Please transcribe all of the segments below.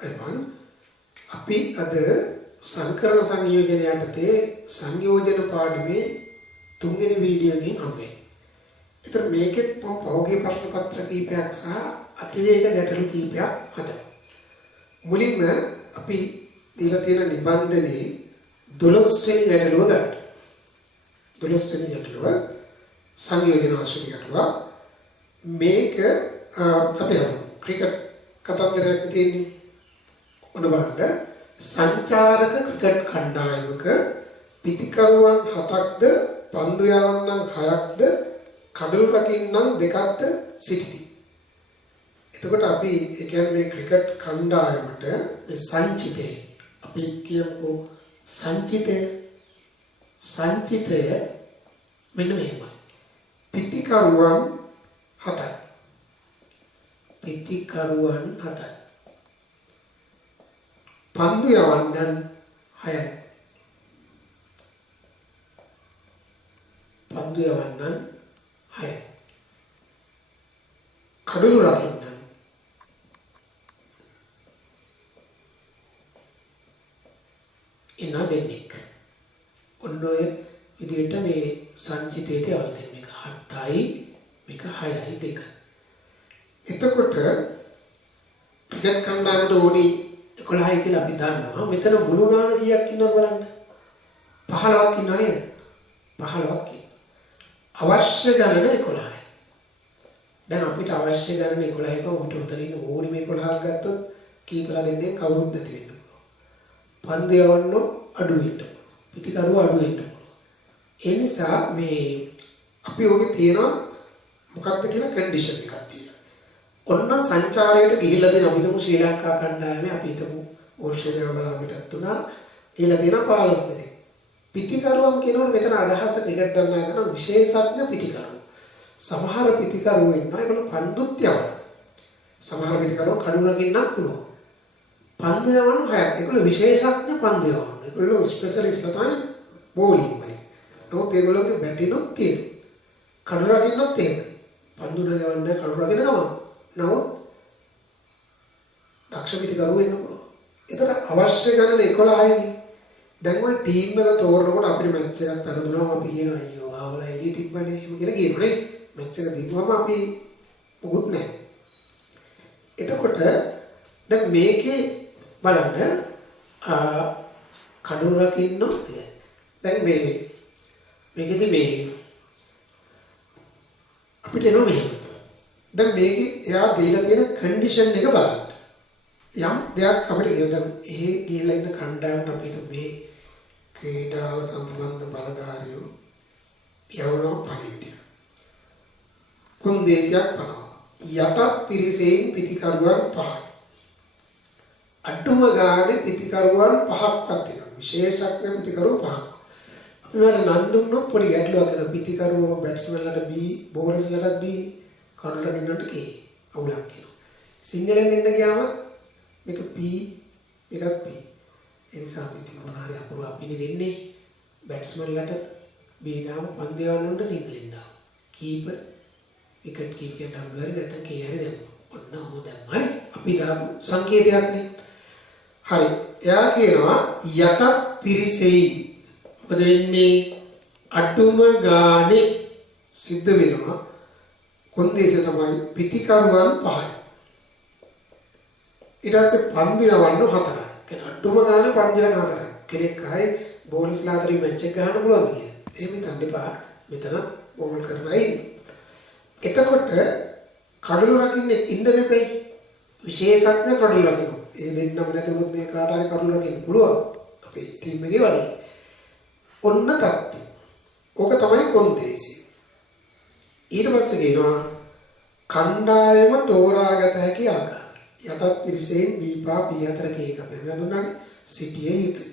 එවන් අපි අද සංකරණ සංයෝජන යටතේ සංයෝජන පාඩමේ තුන්වෙනි වීඩියෝ එකෙන් හම්බෙන්නේ. ඒතර මේකෙත් පෞද්ගලික ප්‍රශ්න පත්‍ර කීපයක් සහ අතිරේක ගැටලු කීපයක් හදලා. මුලින්ම අපි දීලා තියෙන නිබන්ධනයේ 12 වෙනි ගැටලුව ගන්න. 12 වෙනි ගැටලුව සංයෝජන ආශ්‍රිත ගැටලුව. මේක අපි ක්‍රිකට් කතන්දරයක් තියෙන්නේ. ඔන්න බලන්න සංචාරක ක්‍රිකට් කණ්ඩායමක පිතිකරුවන් 7ක්ද පන්දු යවන්නන් 6ක්ද කඩළු රකින්නන් 2ක්ද සිටිති. එතකොට අපි ඒ කියන්නේ මේ ක්‍රිකට් කණ්ඩායමට මේ සංචිතය අපි කියමු සංචිතය මෙන්න මෙහෙමයි. පිතිකරුවන් 7යි. පිතිකරුවන් 7යි. පන්දු යවන්නන් 6යි. පන්දු යවන්නන් 6යි. කඩළු රකින්නන් ඉන්න දෙන්නෙක්. ඔන්න ඔය විදිහට මේ සංචිතයට යවලා තියෙන මේක 7යි මේක 6යි 2. එතකොට ක්‍රිකට් කණ්ඩායමට ඕනි 11යි කියලා අපි දන්නවා. මෙතන මුළු ගාන කීයක් ඉන්නවද බලන්න. 15ක් ඉන්නව නේද? 15ක් ඉන්න. අවශ්‍ය ගණන 11යි. දැන් අපිට අවශ්‍ය ගණන 11ක උන්ට උතරින් ඕනි මේ 11ක් ගත්තොත් කීපලා දෙන්නේ කවුරුත් නැති වෙන්න පුළුවන්. පන්දු යවන්න අඩු වෙන්න පුළුවන්. පිටිකරුව අඩු වෙන්න පුළුවන්. ඒ නිසා මේ අපි ඔගේ තියෙනවා මොකක්ද කියලා කන්ඩිෂන් එකක් තියෙනවා. ඔන්න සංචාරයට ගිහිල්ලා දෙන අපි තුමු ශ්‍රී ලංකා කණ්ඩායමේ අපි හිතමු ඕස්ට්‍රේලියාව බලාපිටත් උනා ඊළඟ දින 15 දෙනෙක්. පිටිකරුවන් කියනකොට මෙතන අදහස ටිකට් ගන්නා කරන විශේෂඥ පිටිකරුවෝ. සමහර පිටිකරුවෝ ඉන්නවා ඒගොල්ලෝ පන්දුත් යවනවා. සමහර පිටිකරුවෝ කඩු රකින්නත් පුළුවන්. පන්දු යවන්න 6ක්. ඒගොල්ලෝ විශේෂඥ පන්දු යවනවා. ඒගොල්ලෝ ස්පෙෂලිස්ට්ලා තමයි බෝලින් වලින්. නමුත් ඒගොල්ලෝගේ බැටිනුත් තියෙනවා. කඩු රකින්නත් තියෙනවා. පන්දු නගවන්න කඩු රකින්න ගමන. නමුත් දක්ෂ පිටිකරුවෝ වෙන්න පුළුවන්. ඒතර අවශ්‍ය ගණන 11යිනේ. දැන් ඔය ටීම් එක තෝරනකොට අපිට මැච් එකක් පෙරදුනම අපි කියනවා අයියෝ ආවලා එළිය තිබ්බනේ එහෙම කියලා කියනනේ. මැච් එක දිනුවම අපි මොකුත් නැහැ. එතකොට දැන් මේකේ බලන්න කඩු රකින්න දැන් මේකෙදි මේ අපිට එනවා මෙහෙම. දැන් මේකේ එයා දීලා තියෙන කන්ඩිෂන් එක බලන්න. යම් දෙයක් අපිට කියනවා ඒ ගිහලා ඉන්න කණ්ඩායම අපිට මේ ක්‍රීඩාව සම්බන්ධ බලධාරියෝ යවන පණිවිඩය. කොන්දේසියක් පනවා. යට පිරිසෙන් පිටිකරුවන් 5යි. අඩුම ගානේ පිටිකරුවන් 5ක්වත් වෙනවා. විශේෂඥ පිටිකරුවෝ 5ක්. අපි වල නම් දුන්නොත් පොඩි ගැටලුවක් වෙනවා. පිටිකරුවෝ බැට්ස්මන්ලට B, බෝලර්ස්ලට B, කඩුලට ගෙන්නන්නට K. අවුලක් කියනවා. සිංහලෙන් දෙන්න ගියාම මේක P එකක් P. ඒ නිසා අපි මොනාරි අකුරු අපිනේ දෙන්නේ බැට්ස්මන්ලට B දාම පන්දු යවන්නට සිංහලෙන් දාමු. කීපර් විකට් කීපර් දාමු නැත්නම් K හරි දාමු. ඔන්න හොඳයි. හරි අපි දාමු සංකේතයක් නේ. හරි. එයා කියනවා යට පිරිසෙයි මොකද වෙන්නේ අඩුම ගානේ සිද්ධ වෙනවා කොන්දේසය තමයි පිටිකරුවන් 5යි. ඊට පස්සේ පන්දු යවන්න 4යි. කියන්නේ අඩුම ගානේ පන්දු යන 4යි. කෙනෙක් ආයේ බෝලර්ස්ලා අතරින් මැච් එක ගන්න පුළුවන් කියලා. එහෙම හිතන්න එපා. මෙතන බෝල් කරලා ඉන්නේ. එතකොට කඩළු රකින්න ඉන්න දෙපෙයි. විශේෂඥ කඩළු රකින්න. ඒ දෙන්නම නැතුනොත් මේ කාට හරි කඩළු රකින්න පුළුවන්. අපේ ටීම් එකේ වගේ. ඔන්න තත්ති. ඕක තමයි කොන්දේසිය. ඊට පස්සේ කියනවා කණ්ඩායම තෝරාගත හැකි ආකාරය. යටත් පිරිසෙන් B5 B4 කේක බෙදලා සිටියේ යුතුයි.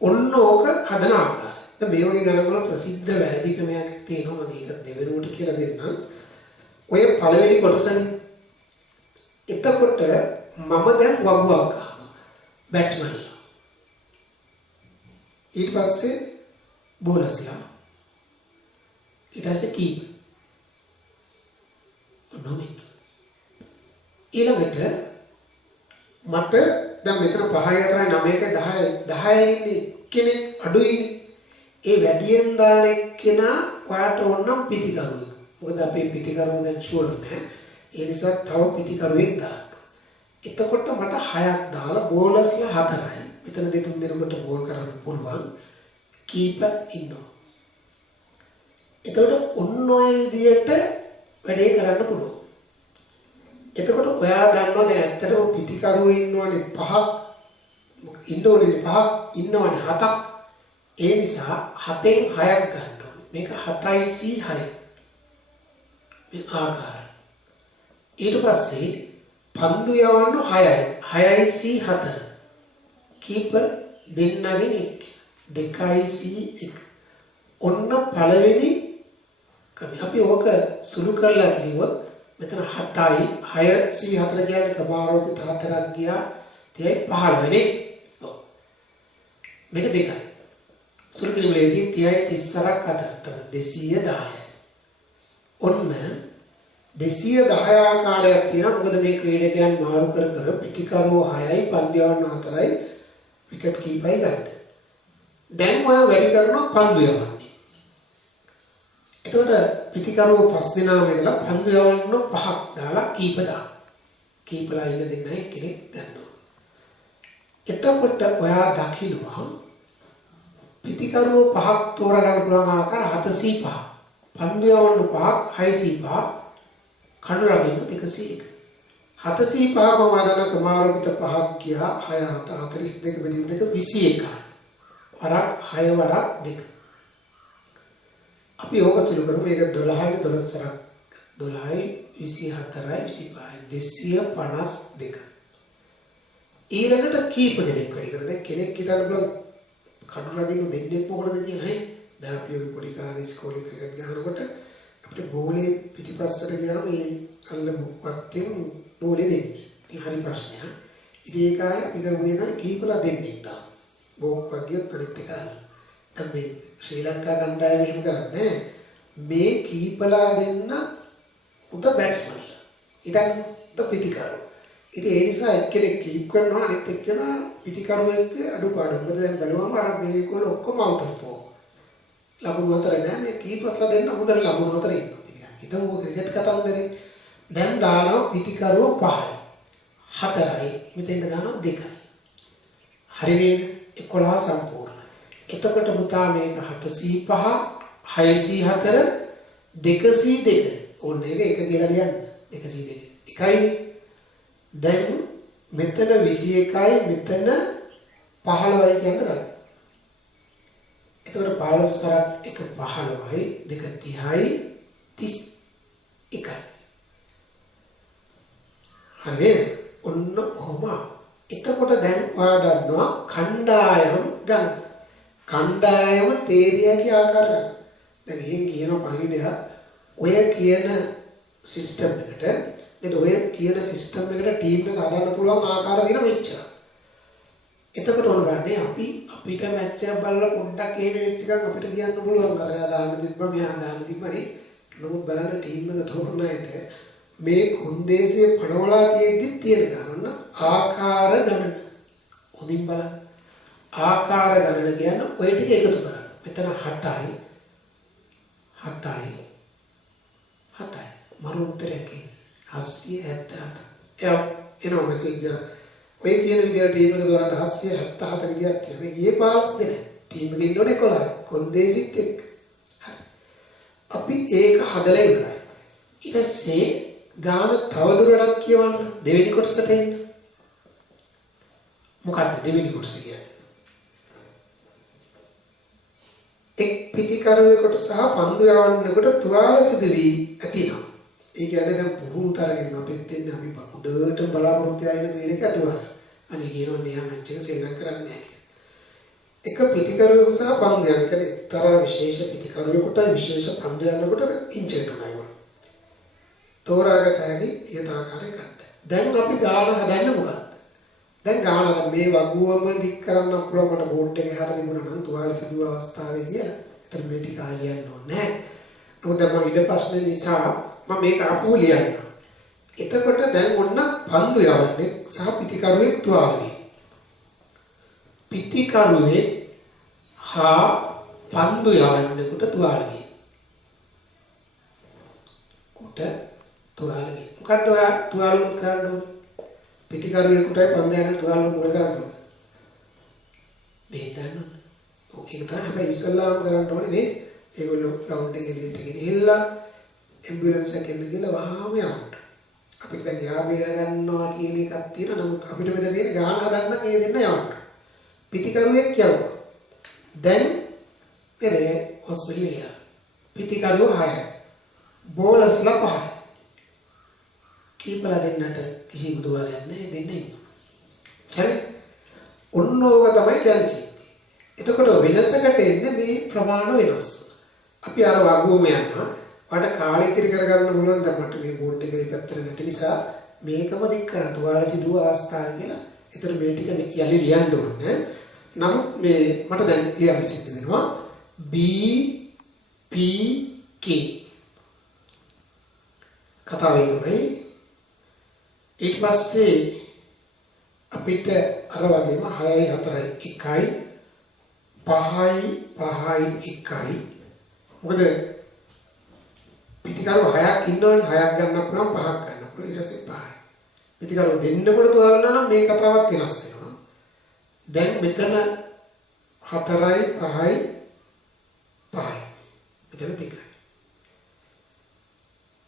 ඔන්න ඕක හදන ආකාරය. දැන් මේ වගේ ගණන් වල ප්‍රසිද්ධ වැරදි ක්‍රමයක් තියෙනවා මම ඒක දෙවෙනුවට කියලා දෙන්නම්. ඔය පළවෙනි කොටසනේ. එතකොට මම දැන් වගුවක් ගන්නවා බැට්ස්මන්ලා. ඊට පස්සේ බෝලර්ස්ලා. ඊට පස්සේ කීපර්. ඔන්න ඊළඟට මට දැන් මෙතන 5යි 4යි 9යි 10යි ඉන්නේ කෙනෙක් අඩුයිනේ. ඒ වැඩියෙන් දාන එක්කෙනා ඔයාට ඕනම් පිටිකරුවෙක්. මොකද අපේ පිටිකරුවෝ දැන් ෂුවර් නෑ. ඒ නිසා තව පිටිකරුවෙක් දාන්න. එතකොට මට 6ක් දාලා බෝලස්ලා 4යි. මෙතන දෙතුන් දෙනෙකුට බෝල් කරන්න පුළුවන්. කීපර් ඉන්නවා. එතකොට ඔන්න ඔය විදියට වැඩේ කරන්න පුළුවන්. එතකොට ඔයා දන්නවා දැන් ඇත්තටම පිටිකරුවෝ ඉන්නවනේ 5ක්. ඉන්න ඕනේ 5ක් ඉන්නවනේ 7ක්. ඒ නිසා 7න් 6ක් ගන්න ඕනේ. මේක 7යි 6යි. මේ ආකාරය. ඊට පස්සේ පන්දු යවන්න 6යි. 6යි 4. කීපර් දෙන්නගෙන් 1. 2යි 1. ඔන්න පළවෙනි ක්‍රමය. අපි ඕක සුළු කරලා කිව්වොත් මෙතන 7යි 6 4 කියන්නේ කමාරෝපිත 4ක් ගියා 15 නේ. ඔව්. මේක 2යි. සුළු කිරීමේදී 30යි 34ක් අතර 210යි. ඔන්න 210 ආකාරයක් තියෙනවා. මොකද මේ ක්‍රීඩකයන් මාරු කර කර පිටිකරුවෝ 6යි පන්දු යවන්න 4යි විකට් කීපයි ගන්න. දැන් ඔයා වැඩි කරනවා පන්දු යවන්නේ. එතකොට පිටිකරුවෝ 5 දෙනාම ඉඳලා පන්දු යවන්න 5ක් දාලා කීප දාන්න. කීපලා ඉන්න දෙන්නයි කෙනෙක් ගන්නවා. එතකොට ඔයා දකිනවා පිටිකරුවෝ 5ක් තෝරගන්න පුළුවන් ආකාර 705. පන්දු යවන්න 5ක් 605 කඩු රබින්න 101. 705 කොමාදන කමාරෝපිත 5ක් ගියා 6 7 42 බෙදීම 2 21යි. වරක් 6 වරක් 2. අපි ඕක තුල කරමු. මේක 12යි 12 සරක් 12යි 24යි 25යි 252. ඊළඟට කීප දෙනෙක් වැඩි කරද කෙනෙක් හිතන්න පුළුවන් කඩු රබින්න දෙන්නෙක් මොකටද කියන්නේ. දැන් අපි ඔය පොඩි කාලේ ඉස්කෝලේ ක්‍රිකට් ගහනකොට අපිට බෝලේ පිටිපස්සට ගියාම මේ අල්ලමු වත්තෙන් බෝලේ දෙන්නේ. ඉතින් හරි ප්‍රශ්නයක්. ඉතින් ඒ කාලේ අපි කරුවේ තමයි කීපලා දෙන්නේ තා. බෝක් වගේත් අනිත් එක. දැන් මේ ශ්‍රී ලංකා කණ්ඩායම එහෙම කරන්නේ මේ කීපලා දෙන්න උත බැට්ස්මන්ලා. ඉතින් උත පිටිකරු. ඉතින් ඒ නිසා එක්කෙනෙක් කීප් කරනවා අනිත් එක්කෙනා පිටිකරුවෙක් අඩුපාඩු. මොකද දැන් බලුවම අර මේගොල්ලෝ ඔක්කොම අවුට් ඔෆ් බෝල්. ලකුණු 4 නෑ මේ කීපර්ස්ලා දෙන්න හොඳට ලකුණු 4 ඉන්නවා. හිතමු ක්‍රිකට් කතන්දරේ දැන් දානවා පිටිකරුවෝ 5යි 4යි මෙතෙන් දානවා 2යි. හරි නේද? 11 සම්පූර්ණ. එතකොට පුතා මේක 705 604 202 ඕන එක කියලා ලියන්න. 202 එකයිනේ. දැන් මෙතන 21යි මෙතන 15යි කියන්න ගන්න. එතකොට 15 සරත් 1 15යි 2 30යි 31යි. හරි ඔන්න කොහොම. එතකොට දැන් ඔයා දන්නවා කණ්ඩායම් ගන්න. කණ්ඩායම තේරියගේ ආකාර ගන්න. දැන් එහෙන් කියන පණිවිඩය ඔය කියන සිස්ටම් එකට නේද ඔය කියන සිස්ටම් එකට ටීම් එක හදන්න පුළුවන් ආකාර දින මෙච්චර. එතකොට ඕන ගන්නේ අපිට මැච් එක බලලා පොඩ්ඩක් එහෙම වෙච්ච එකක් අපිට කියන්න පුළුවන්. අර දාන්න තිබ්බා මෙහා දාන්න තිබ්බනේ. නමුත් බලන්න ටීම් එක තෝරන අයට මේ කොන්දේසිය පනවලා තියෙද්දි තියෙන ගණන ආකාර ගණන. හොඳින් බලන්න. ආකාර ගණන කියන්නේ ඔය ටික එකතු කරන්න. මෙතන 7යි 7යි 7යි. මරු උත්තරයක් 777. එනවා මෙසේජ් එක. ඔය කියන විදිහට ටීම් එක දොරට 777 විදියක් තියෙනවා. මේ ගියේ 15 දෙනෙක්. ටීම් එකේ ඉන්නෝනේ 11. කොන්දේසිත් එක්ක. අපි ඒක හදලා ඉවරයි. ඊට පස්සේ ගාන තවදුරටත් කියවන්න දෙවෙනි කොටසට එන්න. මොකක්ද දෙවෙනි කොටස කියන්නේ? එක් පිටිකරුවෙකුට සහ පන්දු යවන්නෙකුට තුවාල සිදු වී ඇතිනම්. ඒ කියන්නේ දැන් පුහුණු තරගෙන් අපිත් දෙන්නේ අපි හොඳට බලාපොරොත්තු වෙන ක්‍රීඩක අතුවාල. අනේ කියනවා මෙයා මැච් එක සෙල්ලම් කරන්නේ නැහැ. එක පිටිකරුවෙකු සහ පන්දු යනකට එක්තරා විශේෂ පිටිකරුවෙකුට විශේෂ පන්දු යනකොට ඉන්චර් කරනවා. තෝරාගත හැකි යථාකාරය ගන්න. දැන් අපි ගාන හදන්නේ මොකක්ද? දැන් ගාන මේ වගුවම දික් කරන්න පුළුවන් මට බෝඩ් එකේ හරිය තිබුණා නම් තුවාල සිදුව අවස්ථාවේදී එතන මේ ටික ආලියන්න ඕනේ නැහැ. මොකද මම ඉඩ ප්‍රශ්න නිසා මම මේක අපු ලියන්න. එතකොට දැන් ඔන්න පන්දු යවන්නේ සහ පිටිකරුවේ තුවාල වේ. පිටිකරුවේ හා පන්දු යවන්නෙකුට තුවාල වේ. කුට තුවාල වේ. මොකද්ද ඔයා තුවාල මුත් කරන්න ඕනේ? පිටිකරුවෙකුටයි පන්දු යන තුවාල මුත් කරන්න ඕනේ. බෙහෙතන්න. ඔක එක තමයි අපි ඉස්සල්ලාම කරන්න ඕනේ නේ. ඒගොල්ලෝ රවුන්ඩ් එකේ ගිහිල්ලා ඇම්බියුලන්ස් එකෙන් ගිහලා වහාම යන්න. අපිට දැන් යා බේර ගන්නවා කියන එකක් තියෙනවා. නමුත් අපිට මෙතන තියෙන ගාන හදන්න ඒ දෙන්න යන්න. පිටිකරුවෙක් යවුවා. දැන් පෙරේ හොස්පිටල් ගියා. පිටිකරුව 6යි. බෝලස්ලා 5යි. කීපලා දෙන්නට කිසි බුදුවාදයක් නැහැ දෙන්නේ. හරි? ඔන්න ඕක තමයි දැන් සිද්ධි. එතකොට වෙනසකට එන්නේ මේ ප්‍රමාණ වෙනස්. අපි අර වගුවම යනවා. වට කාලය ඉතිරි කරගන්න පුළුවන් දැන් මට මේ බෝඩ් එක එකතර නැති නිසා මේකම දික් කරන්න තුවාල සිදුව අවස්ථාව කියලා. ඒතර මේ ටික යලි ලියන්න ඕනේ. නමුත් මේ මට දැන් ලියන්න සිද්ධ වෙනවා B P K කතාව එකමයි. ඊට පස්සේ අපිට අර වගේම 6යි 4යි 1යි 5යි 1යි මොකද පිටිකරුව 6ක් ඉන්නවනේ 6ක් ගන්න පුළුවන් 5ක් ගන්න පුළුවන් ඊට පස්සේ 5යි. පිටිකරුව දෙන්නකොට තුවාලනවා නම් මේ කතාවක් වෙනස් වෙනවා. දැන් මෙතන 4යි 5යි 5යි. මෙතන 2යි.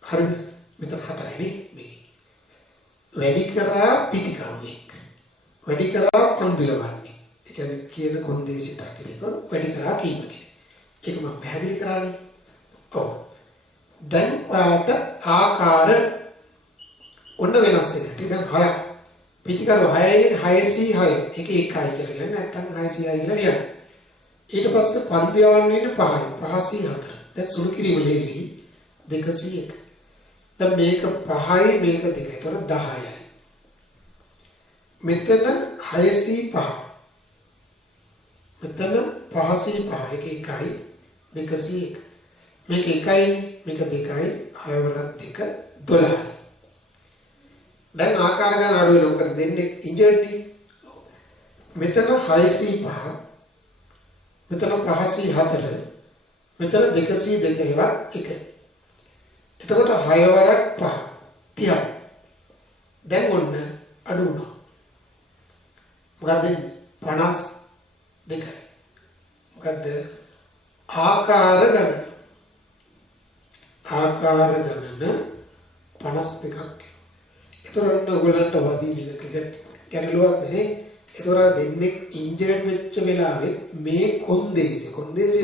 හරිද? මෙතන 4යි නේ මේ. වැඩි කරා පිටිකරුවෙක්. වැඩි කරා පන්දු යවන්නේ. ඒ කියන්නේ කියන කොන්දේසි තාක්ෂණික වැඩි කරා කීපකේ. ඒක මම පැහැදිලි කරානේ. ඔව්. දැන් ඔයාට ආකාර ඔන්න වෙනස් වෙනවා. දැන් 6ක්. පිටිකරුව 6යි 606. ඒකේ 1යි කියලා කියන්නේ නැත්නම් 606යි කියලා ලියන්න. ඊට පස්සේ පන්දු යවන්නේ 5යි. 504. දැන් සුළු කිරීම ලේසි. 201. දැන් මේක 5යි මේක 2යි. ඒතකොට 10යි. මෙතන 605. මෙතන 505. ඒක 1යි 201. මේක 1යි මේක 2යි 6 වරක් 2 12යි. දැන් ආකාර ගන්න අඩු වෙනවා. මොකද දෙන්නේ ඉන්ජර්ඩ් නේ. මෙතන 605 මෙතන 504 මෙතන 202 ඒවා 1. එතකොට 6 වරක් 5 30යි. දැන් ඔන්න අඩු වුණා. මොකද 52යි. මොකද ආකාර ගණන. ආකාර ගණන 52ක්. ඒතරන්න ඔයගලන්ට වදීන ක්‍රිකට් ගැටලුවක් නෙනේ. ඒතර දෙන්නේ ඉන්ජර්ඩ් වෙච්ච වෙලාවෙත් මේ කොන්දේසි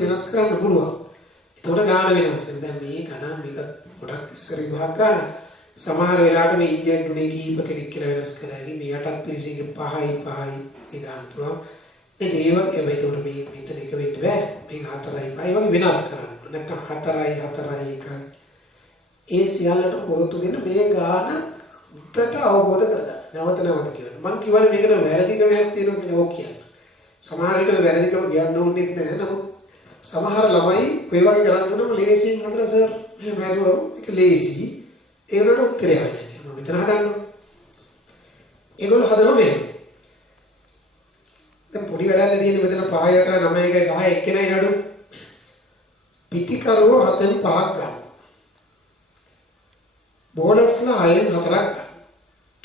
වෙනස් කරන්න පුළුවන්. ඒතකොට ගාන වෙනස් වෙනවා. දැන් මේ ගණන් මේක පොඩක් ඉස්සර විභාග ගන්න. සමහර වෙලාවට මේ ඉන්ජර්ඩ් උනේ කීප කෙනෙක් කියලා වෙනස් කරලා මේ යටත් පිළිසිගේ 5යි ඉදාන්න පුළුවන්. මේ දේව ඒකට මේ මෙතන එක වෙන්න බෑ. මේක 4යි 5යි වගේ වෙනස් කරන්න. නැත්නම් 4යි 1යි. ඒ සියල්ලට පොරොත්තු දෙන්න මේ ගාන උත්තට අවබෝධ කරගන්න. නැවත කියන්න. මම කියවනේ මේකට වැරදිකමක් තියෙනවා කියලා ඕක කියන්න. සමහර විට වැරදිකම කියන්න ඕනෙත් නැහැ. නමුත් සමහර ළමයි ඔය වගේ ගණන් දුන්නම ලේසියෙන් හදලා සර් මේ වැරුවා ඒක ලේසි. ඒකට උත්තරය වෙන්නේ. මම මෙතන හදන්නවා. ඒගොල්ලෝ හදනවා මේ. දැන් පොඩි වැඩක් තියෙන මෙතන 5 4 9 1 10 එක්කෙනයි නඩු. පිටිකරුව 7න් 5ක් ගන්න. බෝනස්ලා 6න් 4ක් ගන්න.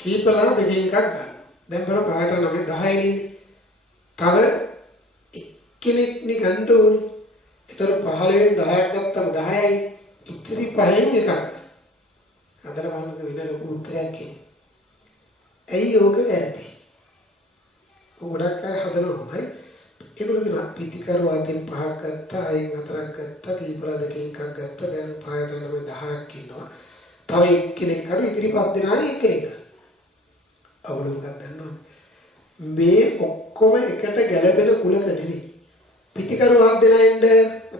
කීපලා 2න් 1ක් ගන්න. දැන් බලන්න 5 4 9 10යි නේ. තව එක්කෙනෙක් නේ ගන්න ඕනේ. ඒතර 15න් 10ක් ගත්තම 10යි. ඉතිරි 5න් එකක්. අදලා බලන්න වෙන ලොකු උත්තරයක් එන්නේ. ඇයි ඕක වැරදි? ගොඩක් අය හදනවාමයි. ඒගොල්ලෝ කියනවා පිටිකරුව අතින් 5ක් ගත්තා, 6න් 4ක් ගත්තා, කීපලා 2න් 1ක් ගත්තා. දැන් 5 4 9 10ක් ඉන්නවා. තව එක්කෙනෙක් අඩු ඉතිරි 5 දෙනායි එක්කෙනෙක්. අවුල මොකක්ද දන්නවද? මේ ඔක්කොම එකට ගැලපෙන කුලක නෙවෙයි. පිටිකරුව 7 දෙනා ඉන්න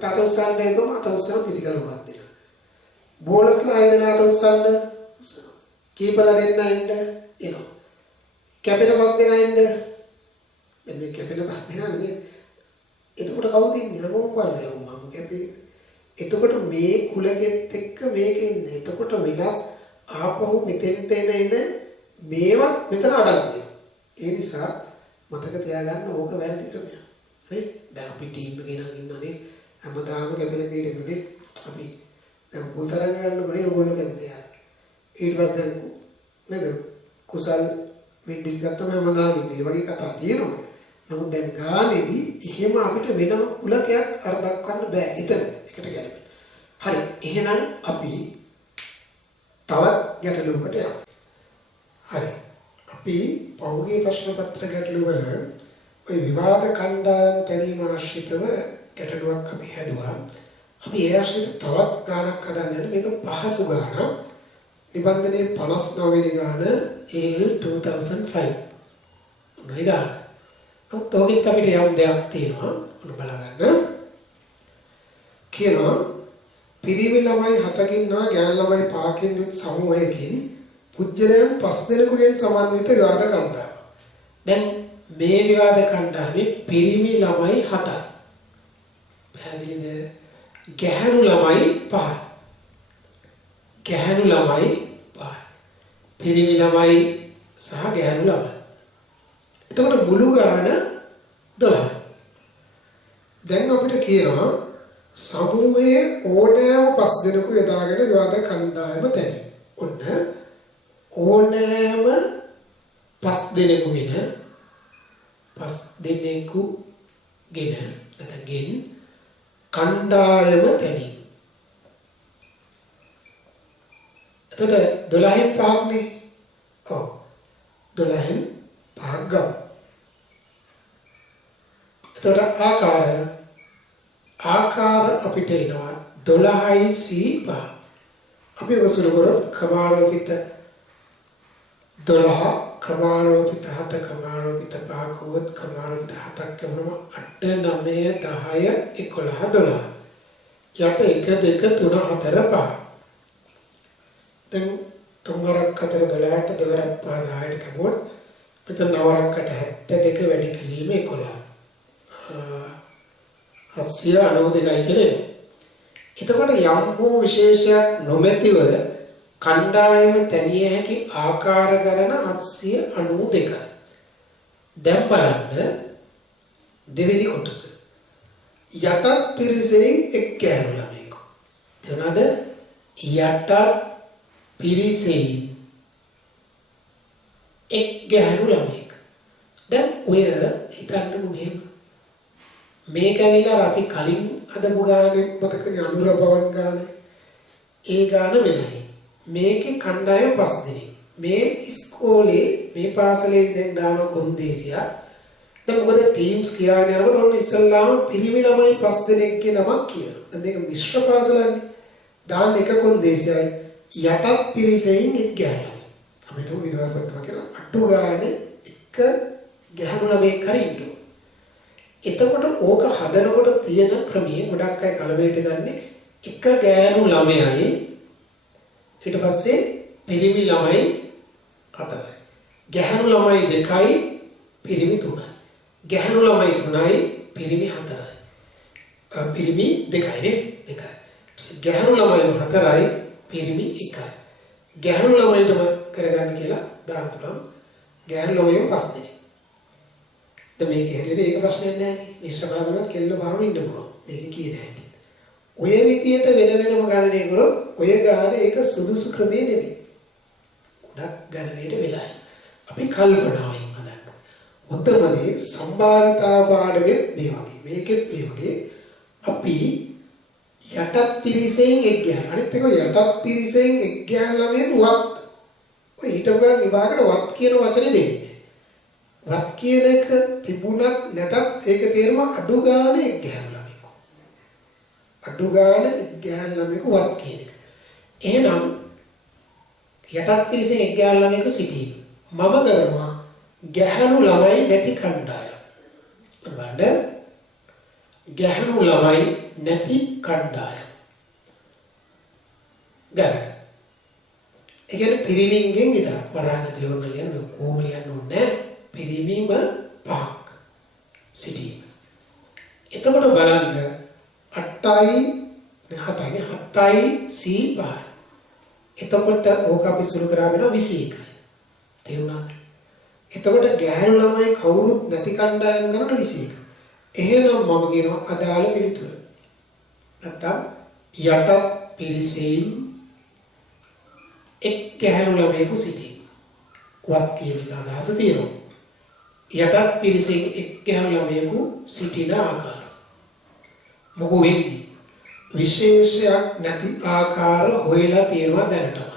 අත උස්සන්න එකම අත උස්සන පිටිකරුව 7 දෙනා. බෝනස්ලා 6 දෙනා අත උස්සන්න කීපලා දෙන්න ඉන්න එනවා. කැපෙන 5 දෙනා ඉන්න දැන් මේ කැපෙන 5 දෙනා නෙවෙයි. එතකොට කවුද ඉන්නේ? හැමෝම බලන්නේ මම කැපේ. එතකොට මේ කුලකෙත් එක්ක මේක ඉන්නේ. එතකොට වෙනස් ආපහු මෙතෙන්ට එන මේවත් මෙතන අඩංගුයි. ඒ නිසා මතක තියාගන්න ඕක වැරදි ක්‍රමයක්. හරි? දැන් අපි ටීම් එකේ නම් ඉන්නනේ හැමදාම කැපෙන කීයකනේ අපි දැන් පුල්තරංග ගන්නකොට ඕගොල්ලෝ කියන්නේ. ඊට පස්සේ දැන් නේද? කුසල් මිඩ්ඩිස් ගත්තම හැමදාම මේ වගේ කතා තියෙනවා. නමුත් දැන් ගානේදී එහෙම අපිට වෙනම කුලකයක් අර දක්වන්න බෑ. එතන එකට ගැලපෙන. හරි. එහෙනම් අපි තවත් ගැටලුවකට යමු. හරි. අපි පෞද්ගලික ප්‍රශ්න පත්‍ර ගැටලු වල ওই විවාද කණ්ඩායම් තැනීම ආශ්‍රිතව ගැටලුවක් අපි හැදුවා. අපි ඒ ආශ්‍රිත තවත් ගානක් හදන්න යන මේක පහසු ගානක්. නිබන්ධනයේ 59 වෙනි ගාන AL 2005. උනේ ගාන. ඔතෝගෙත් අපිට යම් දෙයක් තියෙනවා. උඩ බලගන්න. කියනවා පිරිමි ළමයි 7කින් හා ගෑනු ළමයි 5කින් යුත් සමූහයකින් පුජ්‍යලයන් 5 දෙනෙකුගෙන් සමන්විත විවාද කණ්ඩායම. දැන් මේ විවාද කණ්ඩායමේ පිරිමි ළමයි 7යි. පැහැදිලිද? ගැහැණු ළමයි 5යි. ගැහැණු ළමයි 5යි. පිරිමි ළමයි සහ ගැහැණු ළමයි. එතකොට මුළු ගාන 12යි. දැන් අපිට කියනවා සමූහයේ ඕනෑම 5 දෙනෙකු යොදාගෙන විවාද කණ්ඩායම තැනි. ඔන්න ඕනෑම 5 දෙනෙකුගෙන නැත්නම් කණ්ඩායම තැනි. එතකොට 12න් 5ක්නේ. ඔව්. 12න් 5ක් ගමු. එතකොට ආකාර අපිට එනවා 12යි C5. අපි ඔසුරු කරොත් ක්‍රමාරෝපිත 12 ක්‍රමාරෝපිත 7 ක්‍රමාරෝපිත 5 කවොත් ක්‍රමාරෝපිත 7ක් වුණම 8 9 10 11 12 යට 1 2 3 4 5. දැන් 3 4 12ට 2 5 10ට කවොත් මෙතන 9කට 72 වැඩි කිරීම 11. 792යි කියලා. එතකොට යම් හෝ විශේෂයක් නොමැතිව කණ්ඩායම තැනිය හැකි ආකාර ගණන 792යි. දැන් බලන්න දෙවෙනි කොටස. යටත් පිරිසෙන් එක් ගැහැණු ළමයෙකු. තේරුණාද? යටත් පිරිසෙන් එක් ගැහැණු ළමයෙක්. දැන් ඔය හිතන්නකෝ මෙහෙම. මේක ඇවිල්ලා අපි කලින් අදපු ගානේ මතකද අනුරබවන් ගානේ. ඒ ගාන වෙනයි. මේකේ කණ්ඩායම 5 දෙනෙක්. මේ ඉස්කෝලේ මේ පාසලේ දැන් දාන කොන්දේසියා. දැන් මොකද ටීම්ස් කියාගෙන යනකොට ඔන්න ඉස්සල්ලාම පිරිමි ළමයි 5 දෙනෙක්ගේ නමක් කියනවා. දැන් මේක මිශ්‍ර පාසලන්නේ. දාන්න එක කොන්දේසියයි යටත් පිරිසෙන් එක් ගැහැණු. අපි තුන් විවාදපත්ම කියලා අටු ගානේ එක ගැහැණු ළමෙක් හරි ඉන්නවා. එතකොට ඕක හදනකොට තියෙන ක්‍රමයේ ගොඩක් අය කලබලයට ගන්නේ එක ගෑනු ළමයයි ඊට පස්සේ පිරිමි ළමයි 4යි. ගැහැණු ළමයි 2යි පිරිමි 3යි. ගැහැණු ළමයි 3යි පිරිමි 4යි. පිරිමි 2යි නේ 2යි. ගැහැණු ළමයි 4යි පිරිමි 1යි. ගැහැණු ළමයිටම කරගන්න කියලා දාන්න පුළුවන්. ගැහැණු ළමයි 5 දෙනෙක්. මේක හැටියට ඒක ප්‍රශ්නයක් නෑ නේ. මිශ්‍ර පාසලක් කෙල්ල බාම ඉන්න පුළුවන්. මේක කියන හැටි. ඔය විදියට වෙනම ගණනය කරොත් ඔය ගාන ඒක සුදුසු ක්‍රමේ නෙමෙයි. ගොඩක් ගණනයට වෙලායි. අපි කල්පනාවෙන් හදන්න. උත්තමදී සම්භාවිතා පාඩමේ මේ වගේ. මේකෙත් මේ වගේ අපි යටත් පිරිසෙන් එක් ගැහන. අනිත් එක යටත් පිරිසෙන් එක් ගැහන ළමයෙන් වත්. ඔය ඊට වගා විභාගයට වත් කියන වචනේ දෙන්නේ. වත් කියන එක තිබුණත් නැතත් ඒක තේරුම අඩු ගානේ එක් ගැහැණු ළමයෙකු. අඩු ගානේ එක් ගැහැණු ළමයෙකු වත් කියන එක. එහෙනම් යටත් පිරිසෙන් එක් ගැහැණු ළමයෙකු සිටීම. මම කරනවා ගැහැණු ළමයි නැති කණ්ඩායම. බලන්න ගැහැණු ළමයි නැති කණ්ඩායම. ගන්න. ඒ කියන්නේ පිරිමින්ගෙන් විතර වරාණ දියුණු ලියන්න කොහොම ලියන්න ඕනේ පිරිමිම 5ක් සිටීම. එතකොට බලන්න 8යි 7යි C5. එතකොට ඕක අපි සුළු කරා වෙනවා 21යි. තේරුණාද? එතකොට ගැහැණු ළමයි කවුරුත් නැති කණ්ඩායම් ගන්නට 21. එහෙනම් මම කියනවා අදාළ පිළිතුර. නැත්තම් යට පිරිසෙන් එක් ගැහැණු ළමයෙකු සිටී. වත් කියන එක අදහස තියෙනවා. යට පිරිසෙන් එක් ගැහැණු ළමයෙකු සිටින ආකාරය. මොකෝ වෙන්නේ? විශේෂයක් නැති ආකාර හොයලා තියෙනවා දැනටම.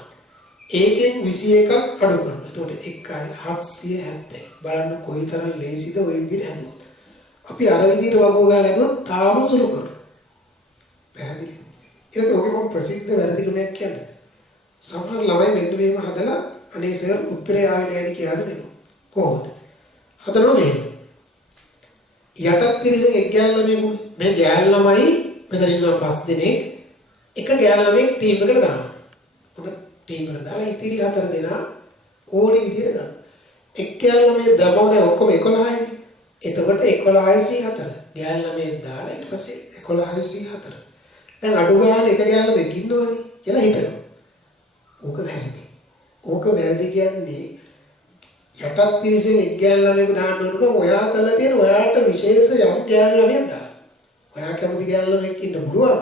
ඒකෙන් 21ක් අඩු කරනවා. එතකොට 1.770. බලන්න කොයිතරම් ලේසිද ওই විදිහට හදුවොත්. අපි අර විදිහට වගෝ ගාලා හදුවොත් තාම සුළු කරනවා. පැහැදිලි. ඊට පස්සේ ඔගේ මම ප්‍රසිද්ධ වැරදි ක්‍රමයක් කියන්නේ. සමහර ළමයි මෙන්න මේව හදලා අනේ සර් උත්තරේ ආවේ නැහැ කියලා දෙනවා. කොහොමද? හදනවා මෙහෙම. යටත් පිරිසෙන් එක් ගෑල් ළමයෙකුනේ. මේ ගෑල් ළමයි මෙතන ඉන්නවා 5 දෙනෙක්. එක ගෑල් ළමයෙක් ටීම් එකට දානවා. උන ටීම් එකට දාලා ඉතිරි 4 දෙනා ඕනේ විදිහට ගන්න. එක් ගෑල් ළමයෙක් දමවන්නේ ඔක්කොම 11යිනේ. එතකොට 11/4 ගෑල් ළමයෙක් දාලා ඊට පස්සේ 11/4. දැන් අඩු ගන්න එක ගෑල් ළමයෙක් ඉන්නවනේ කියලා හිතනවා. ඕක වැරදි. ඕක වැරදි කියන්නේ යටත් පිරිසෙන් එක් ගෑල් ළමයෙකු දාන්න ඕනක ඔයා කරලා තියෙන ඔයාට විශේෂ යම් ගෑල් ළමයෙක් දාන්න. ඔයා කැමති ගෑල් ළමයෙක් ඉන්න පුළුවන්.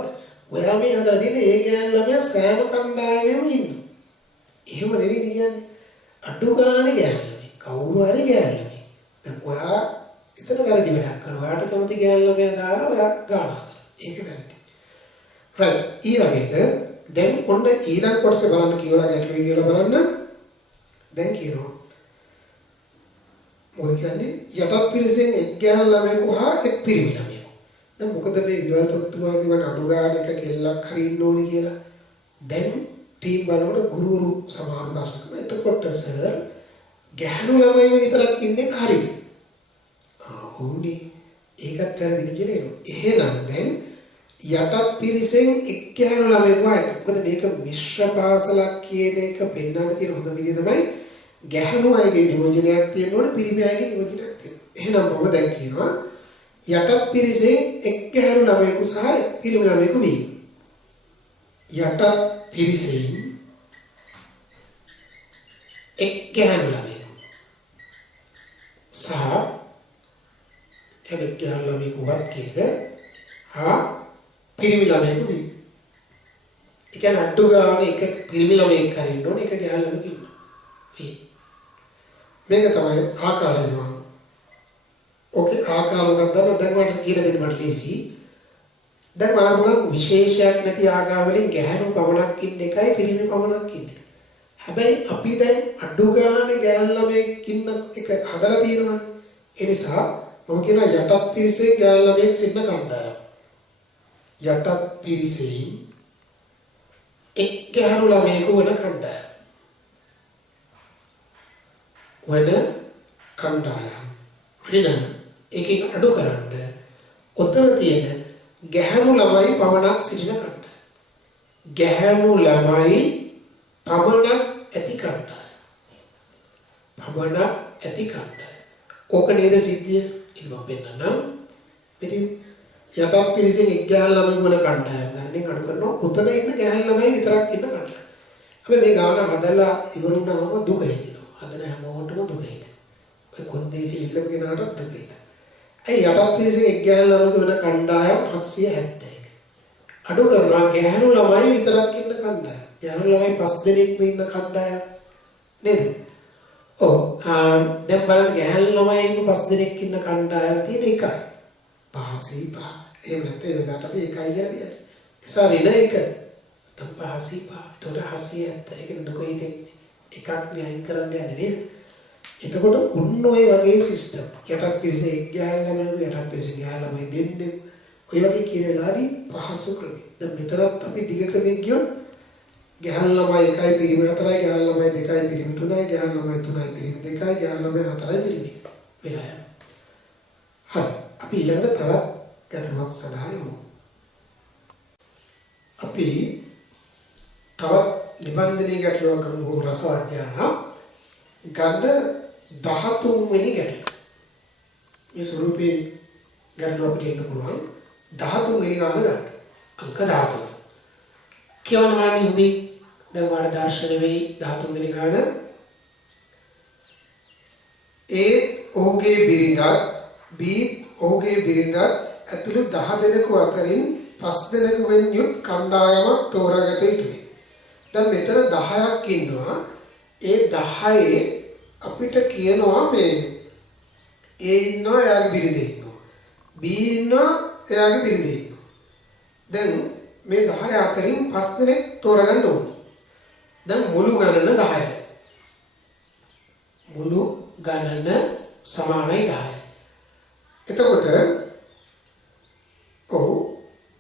ඔයා මේ හදලා තියෙන ඒ ගෑල් ළමයා සෑම කණ්ඩායමෙම ඉන්නවා. එහෙම නෙවෙයි කියන්නේ. අඩු ගානේ ගෑල් ළමයෙක්. කවුරු හරි ගෑල් ළමයෙක්. දැන් ඔයා එතන වැරදි වැඩක් කරනවා. ඔයාට කැමති ගෑල් ළමයා දාලා ඔයා ගන්නවා. ඒක වැරදි. right. ඊළඟ එක දැන් ඔන්න ඊළඟ කොටස බලන්න කියලා ගැටලුවේ කියලා බලන්න. දැන් කියනවා මොකද කියන්නේ යටත් පිරිසෙන් එක් ගෑල් ළමයෙකු හා එක් පිරිමි ළමයෙකු. දැන් මොකද මේ විදුහල් පොත්තුමාගේ වට අඩු ගාන එක කෙල්ලක් හරි ඉන්න ඕනේ කියලා. දැන් ටීම් බලනකොට ගුරුවරු සමහර ප්‍රශ්න කරනවා. එතකොට සර් ගැහැණු ළමයි විතරක් ඉන්නේ හරිද? ඕනේ. ඒකත් වැරදිද කියලා එනවා. එහෙනම් දැන් යටත් පිරිසෙන් එක් ගැහැණු ළමයෙකු හා මොකද මේක මිශ්‍ර පාසලක් කියන එක පෙන්වන්න තියෙන හොඳ විදිහ තමයි ගැහැණු අයගේ නියෝජනයක් තියෙනවනේ පිරිමි අයගේ නියෝජනයක් තියෙනවා. එහෙනම් මම දැන් කියනවා යටත් පිරිසෙන් එක් ගැහැණු ළමයෙකු සහ එක් පිරිමි ළමයෙකු වී. යටත් පිරිසෙන් එක් ගැහැණු ළමයෙකු සහ එක් ගැහැණු ළමයෙකු වත් කීක හා පිරිමි ළමයෙකු වී. ඒ කියන්නේ අඩු ගානේ එක පිරිමි ළමයෙක් හරි ඉන්න ඕනේ එක ගැහැණු ළමයෙක් ඉන්න. මේක තමයි ආකාරය නම. ඕකේ ආකාර මොකක්ද දැන් මට කියලා දෙන්න මට ලේසි. දැන් මාර්ගුණ විශේෂයක් නැති ආකාර වලින් ගැහැණු පමණක් ඉන්න එකයි පිරිමි පමණක් ඉන්න එක. හැබැයි අපි දැන් අඩු ගානේ ගැහැණු ළමයෙක් ඉන්න එක හදලා තියෙනවානේ. ඒ නිසා මම කියනවා යටත් පිරිසේ ගැහැණු ළමයෙක් සිටින කණ්ඩායම. යටත් පිරිසෙන් එක් ගැහැණු ළමයෙකු වෙන කණ්ඩායම. වෙන කණ්ඩායම් ඍණ එකකින් අඩු කරන්න ඔතන තියෙන ගැහැණු ළමයි පමණක් සිටින කණ්ඩායම්. ගැහැණු ළමයි පමණක් ඇති කණ්ඩායම්. පමණක් ඇති කණ්ඩායම්. ඕක නේද සිද්ධිය? ඉතින් මම පෙන්නන්නම්. ඉතින් යටත් පිරිසෙන් එක් ගැහැණු ළමයි වන කණ්ඩායම් ගන්න අඩු කරනවා. ඔතන ඉන්න ගැහැණු ළමයි විතරක් ඉන්න කණ්ඩායම්. අපි මේ ගාන හදලා ඉවරුනාම දුක හිතෙනවා. හදන හැමෝටම දුක හිතෙනවා. ඔය කොන්දේසි ඉල්ලපු කෙනාටත් දුක හිතෙනවා. ඒ යටත් පිරිසෙන් එක් ගැහැණු ළමයි වෙන කණ්ඩායම් 771. අඩු කරනවා ගැහැණු ළමයි විතරක් ඉන්න කණ්ඩායම්. ගැහැණු ළමයි 5 දෙනෙක්ම ඉන්න කණ්ඩායම් නේද? ඔව්. දැන් බලන්න ගැහැණු ළමයි 5 දෙනෙක් ඉන්න කණ්ඩායම් තියෙන එකයි. 5 එහෙම නැත්නම් ඒකට අපි එකයි කියන්නේ. ඒසා ඍණ එක. තම 5 එතකොට 770. ඒක දුක හිතෙන්නේ. එකක් න්යාය කරන්න යන්නේ නේද? එතකොට උන් ඔය වගේ සිස්ටම් යටත් පිරිසේ එක් ගැහැණු ළමයි යටත් පිරිසේ ගැහැණු ළමයි දෙන්නේ ඔය වගේ කියන වෙලාවදී පහසු ක්‍රමයි. දැන් මෙතරත් අපි දිග ක්‍රමයක් ගියොත් ගැහැණු ළමයි 1යි පිරිමි 4යි ගැහැණු ළමයි 2යි පිරිමි 3යි ගැහැණු ළමයි 3යි පිරිමි 2යි ගැහැණු ළමයි 4යි පිරිමි වෙලා යනවා. හරි අපි ඊළඟට තවත් ගැටලුවක් සඳහා යමු. අපි තවත් නිබන්ධනීය ගැටලුවක් කරමු. බොහොම රසවත් යනවා. ගන්න 13 වෙනි ගැටලුව. මේ ස්වරූපේ ගැටලුව අපිට එන්න පුළුවන් 13 වෙනි ගාන ගන්න. අංක 13. කියවනවා නේ දැන් වාර දර්ශන වෙයි 13 වෙනි ගාන A ඔහුගේ බිරිඳත් B ඔහුගේ බිරිඳත් ඇතුළු 10 දෙනෙකු අතරින් 5 දෙනෙකුගෙන් යුත් කණ්ඩායමක් තෝරාගත යුතුයි. දැන් මෙතන 10ක් ඉන්නවා. ඒ 10 අපිට කියනවා මේ A ඉන්නවා එයාගේ බිරිඳ ඉන්නවා. B ඉන්නවා එයාගේ බිරිඳ ඉන්නවා. දැන් මේ 10 අතරින් 5 දෙනෙක් තෝරගන්න ඕනේ. දැන් මුළු ගණන 10යි. මුළු ගණන සමානයි 10යි. එතකොට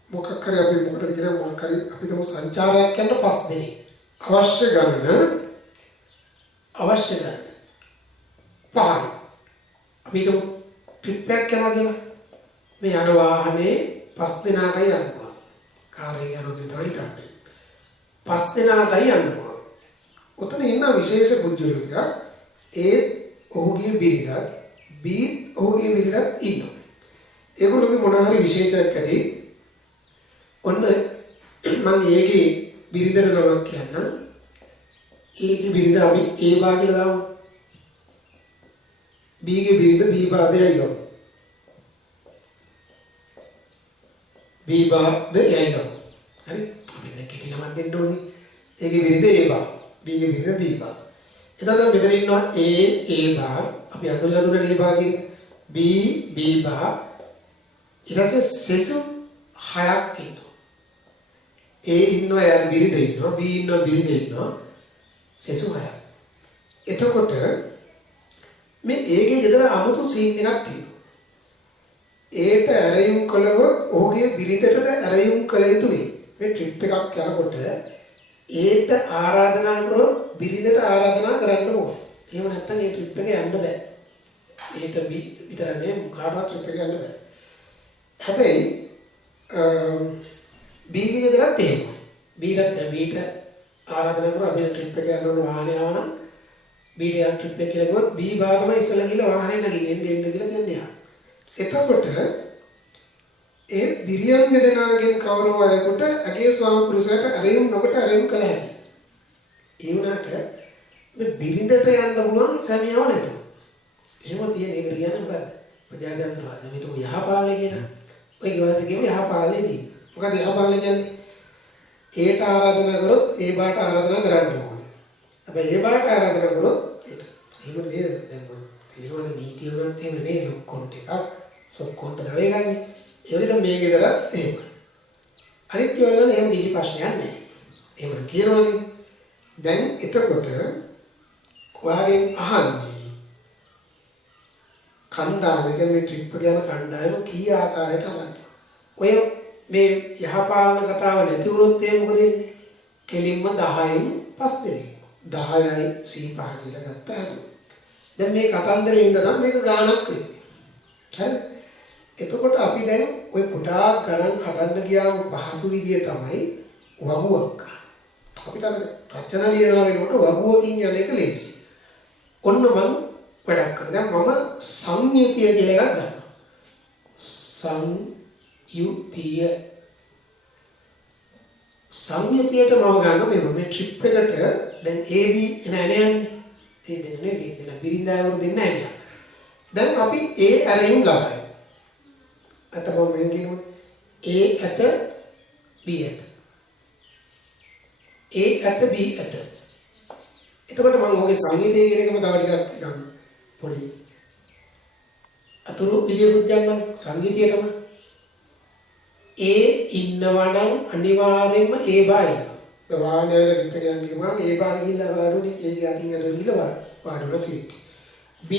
මොකක් හරි අපි මොකටද කියලා මොකක් හරි අපි තමු සංචාරයක් යන 5 දෙනෙක්. අවශ්‍ය ගණන 5යි. අපි ට්‍රිප් එකක් යනවා කියලා මේ යන වාහනේ 5 දෙනාටයි යනවා. කාර්යය යනවා තමයි ගන්න. 5 දෙනාටයි යනවා. උතන ඉන්න විශේෂ පුද්ගලයෙක් ඒ ඔහුගේ බිරිඳ B ඔහුගේ බිරිඳ ඉන්නවා. ඒගොල්ලෝගේ මොන හරි විශේෂයක් ඇති. ඔන්න මම ඒකේ බිරිඳට නමක් කියන්න. ඒකේ බිරිඳ අපි A බා කියලා දාමු. B ගේ බිරිඳ B බා දෙයයි ගමු. B බා දෙයයි ගමු. හරි? අපි දැන් කෙටි නමක් දෙන්න ඕනේ. ඒකේ බිරිඳ A බා. B ගේ බිරිඳ B බා. එතකොට මෙතන ඉන්නවා A බා. අපි අඳුරලා දුන්න A බා කියන්නේ B B බා. ඊට පස්සේ සෙසු 6ක් ඉන්නවා. A ඉන්නවා එයාගේ බිරිඳ ඉන්නවා. B ඉන්නවා බිරිඳ ඉන්නවා. සෙසු 6ක්. එතකොට මේ ඒගේ ගෙදර අමුතු සීන් එකක් තියෙනවා. ඒට ඇරයුම් කළොත් ඔහුගේ බිරිඳටද ඇරයුම් කළ යුතුයි. මේ ට්‍රිප් එකක් යනකොට ඒට ආරාධනා කරොත් බිරිඳට ආරාධනා කරන්න ඕනේ. එහෙම නැත්නම් ඒ ට්‍රිප් එක යන්න බෑ. ඒට විතර නෙමෙයි කාටවත් ට්‍රිප් එක යන්න බෑ. හැබැයි B ගේ ගෙදරත් එහෙමයි. Bට ආරාධනා කරලා අපි ට්‍රිප් එක යනකොට වාහනේ ආවනම් Bට යන ට්‍රිප් එක කියලා ගියොත් B බා තමයි ඉස්සලා ගිහලා වාහනේ නැගින්න එන්න කියලා කියන්නේ. එතකොට ඒ බිරියන් දෙදෙනාගෙන් කවරෝ අයෙකුට අගේ ස්වාමි පුරුෂයාට අරයුම් නොකොට අරයුම් කළ හැකියි. ඒ වුණාට මේ බිරිඳට යන්න පුළුවන් සැමියාව නැතුව. එහෙම තියෙන එක කියන්නේ මොකද්ද? ප්‍රජාතන්ත්‍රවාද. මේක යහපාලනය කියන. ඔය ගියවද කියමු යහපාලනය කියන. මොකද යහපාලනය කියන්නේ? ඒට ආරාධනා කරොත් ඒ බාට ආරාධනා කරන්න ඕනේ. හැබැයි ඒ බාට ආරාධනා කරොත් ඒට. එහෙම නේද? දැන් ඔය තීරණ නීතිය වුණත් එහෙම නේ ලොක්කොන්ට එකක් සොක්කොන්ට ගවේ ගන්නේ. ඒ වගේ මේ ගෙදරත් එහෙම. අනිත් කියවල එහෙම කිසි ප්‍රශ්නයක් නැහැ. එහෙම කියනවනේ. දැන් එතකොට ඔයාගෙන් අහන්නේ කණ්ඩායම කියන්නේ ට්‍රිප් එක යන කණ්ඩායම කී ආකාරයට හදන්නේ. ඔය මේ යහපාලන කතාව නැති වුණොත් එහෙනම් මොකද වෙන්නේ? කෙලින්ම 10න් 5 දෙනෙක්. 10යි C5 කියලා ගත්තා. දැන් මේ කතන්දරේ ඉඳලා මේක ගාණක් වෙන්නේ. හරි? එතකොට අපි දැන් ওই ගොඩාක් ගණන් හදන්න ගියාම පහසු විදිය තමයි වගුවක් ගන්න. අපිට රචන ලියනවා වෙනකොට වගුවකින් යන එක ලේසි. ඔන්න මම වැඩක් කරනවා. දැන් මම සංයුතිය කියලා එකක් ගන්නවා. සංයුතියට මම ගන්නවා මේ ට්‍රිප් එකට දැන් AB නෑ යන්නේ. ඒ දෙන්නේ දෙන්න බිරිඳාවරු දෙන්න නෑ. දැන් අපි A ඇරයුම් ලබයි. අතම මෙන් කියමු A ඇත B ඇත. A ඇත B ඇත. එතකොට මම ඔහුගේ සංයුතිය කියන එකම තව ටිකක් ගන්න. පොඩි අතුරු විදියකුත් ගන්න සංයුතියටම A ඉන්නවා නම් අනිවාර්යයෙන්ම A බා ඉන්නවා. වාහනයල පිට ගියන් ගිහම A බා ගිහිල්ලා වාරුනේ ඒ ගාතින් අර ගිහලා වාඩුණා සීට්. B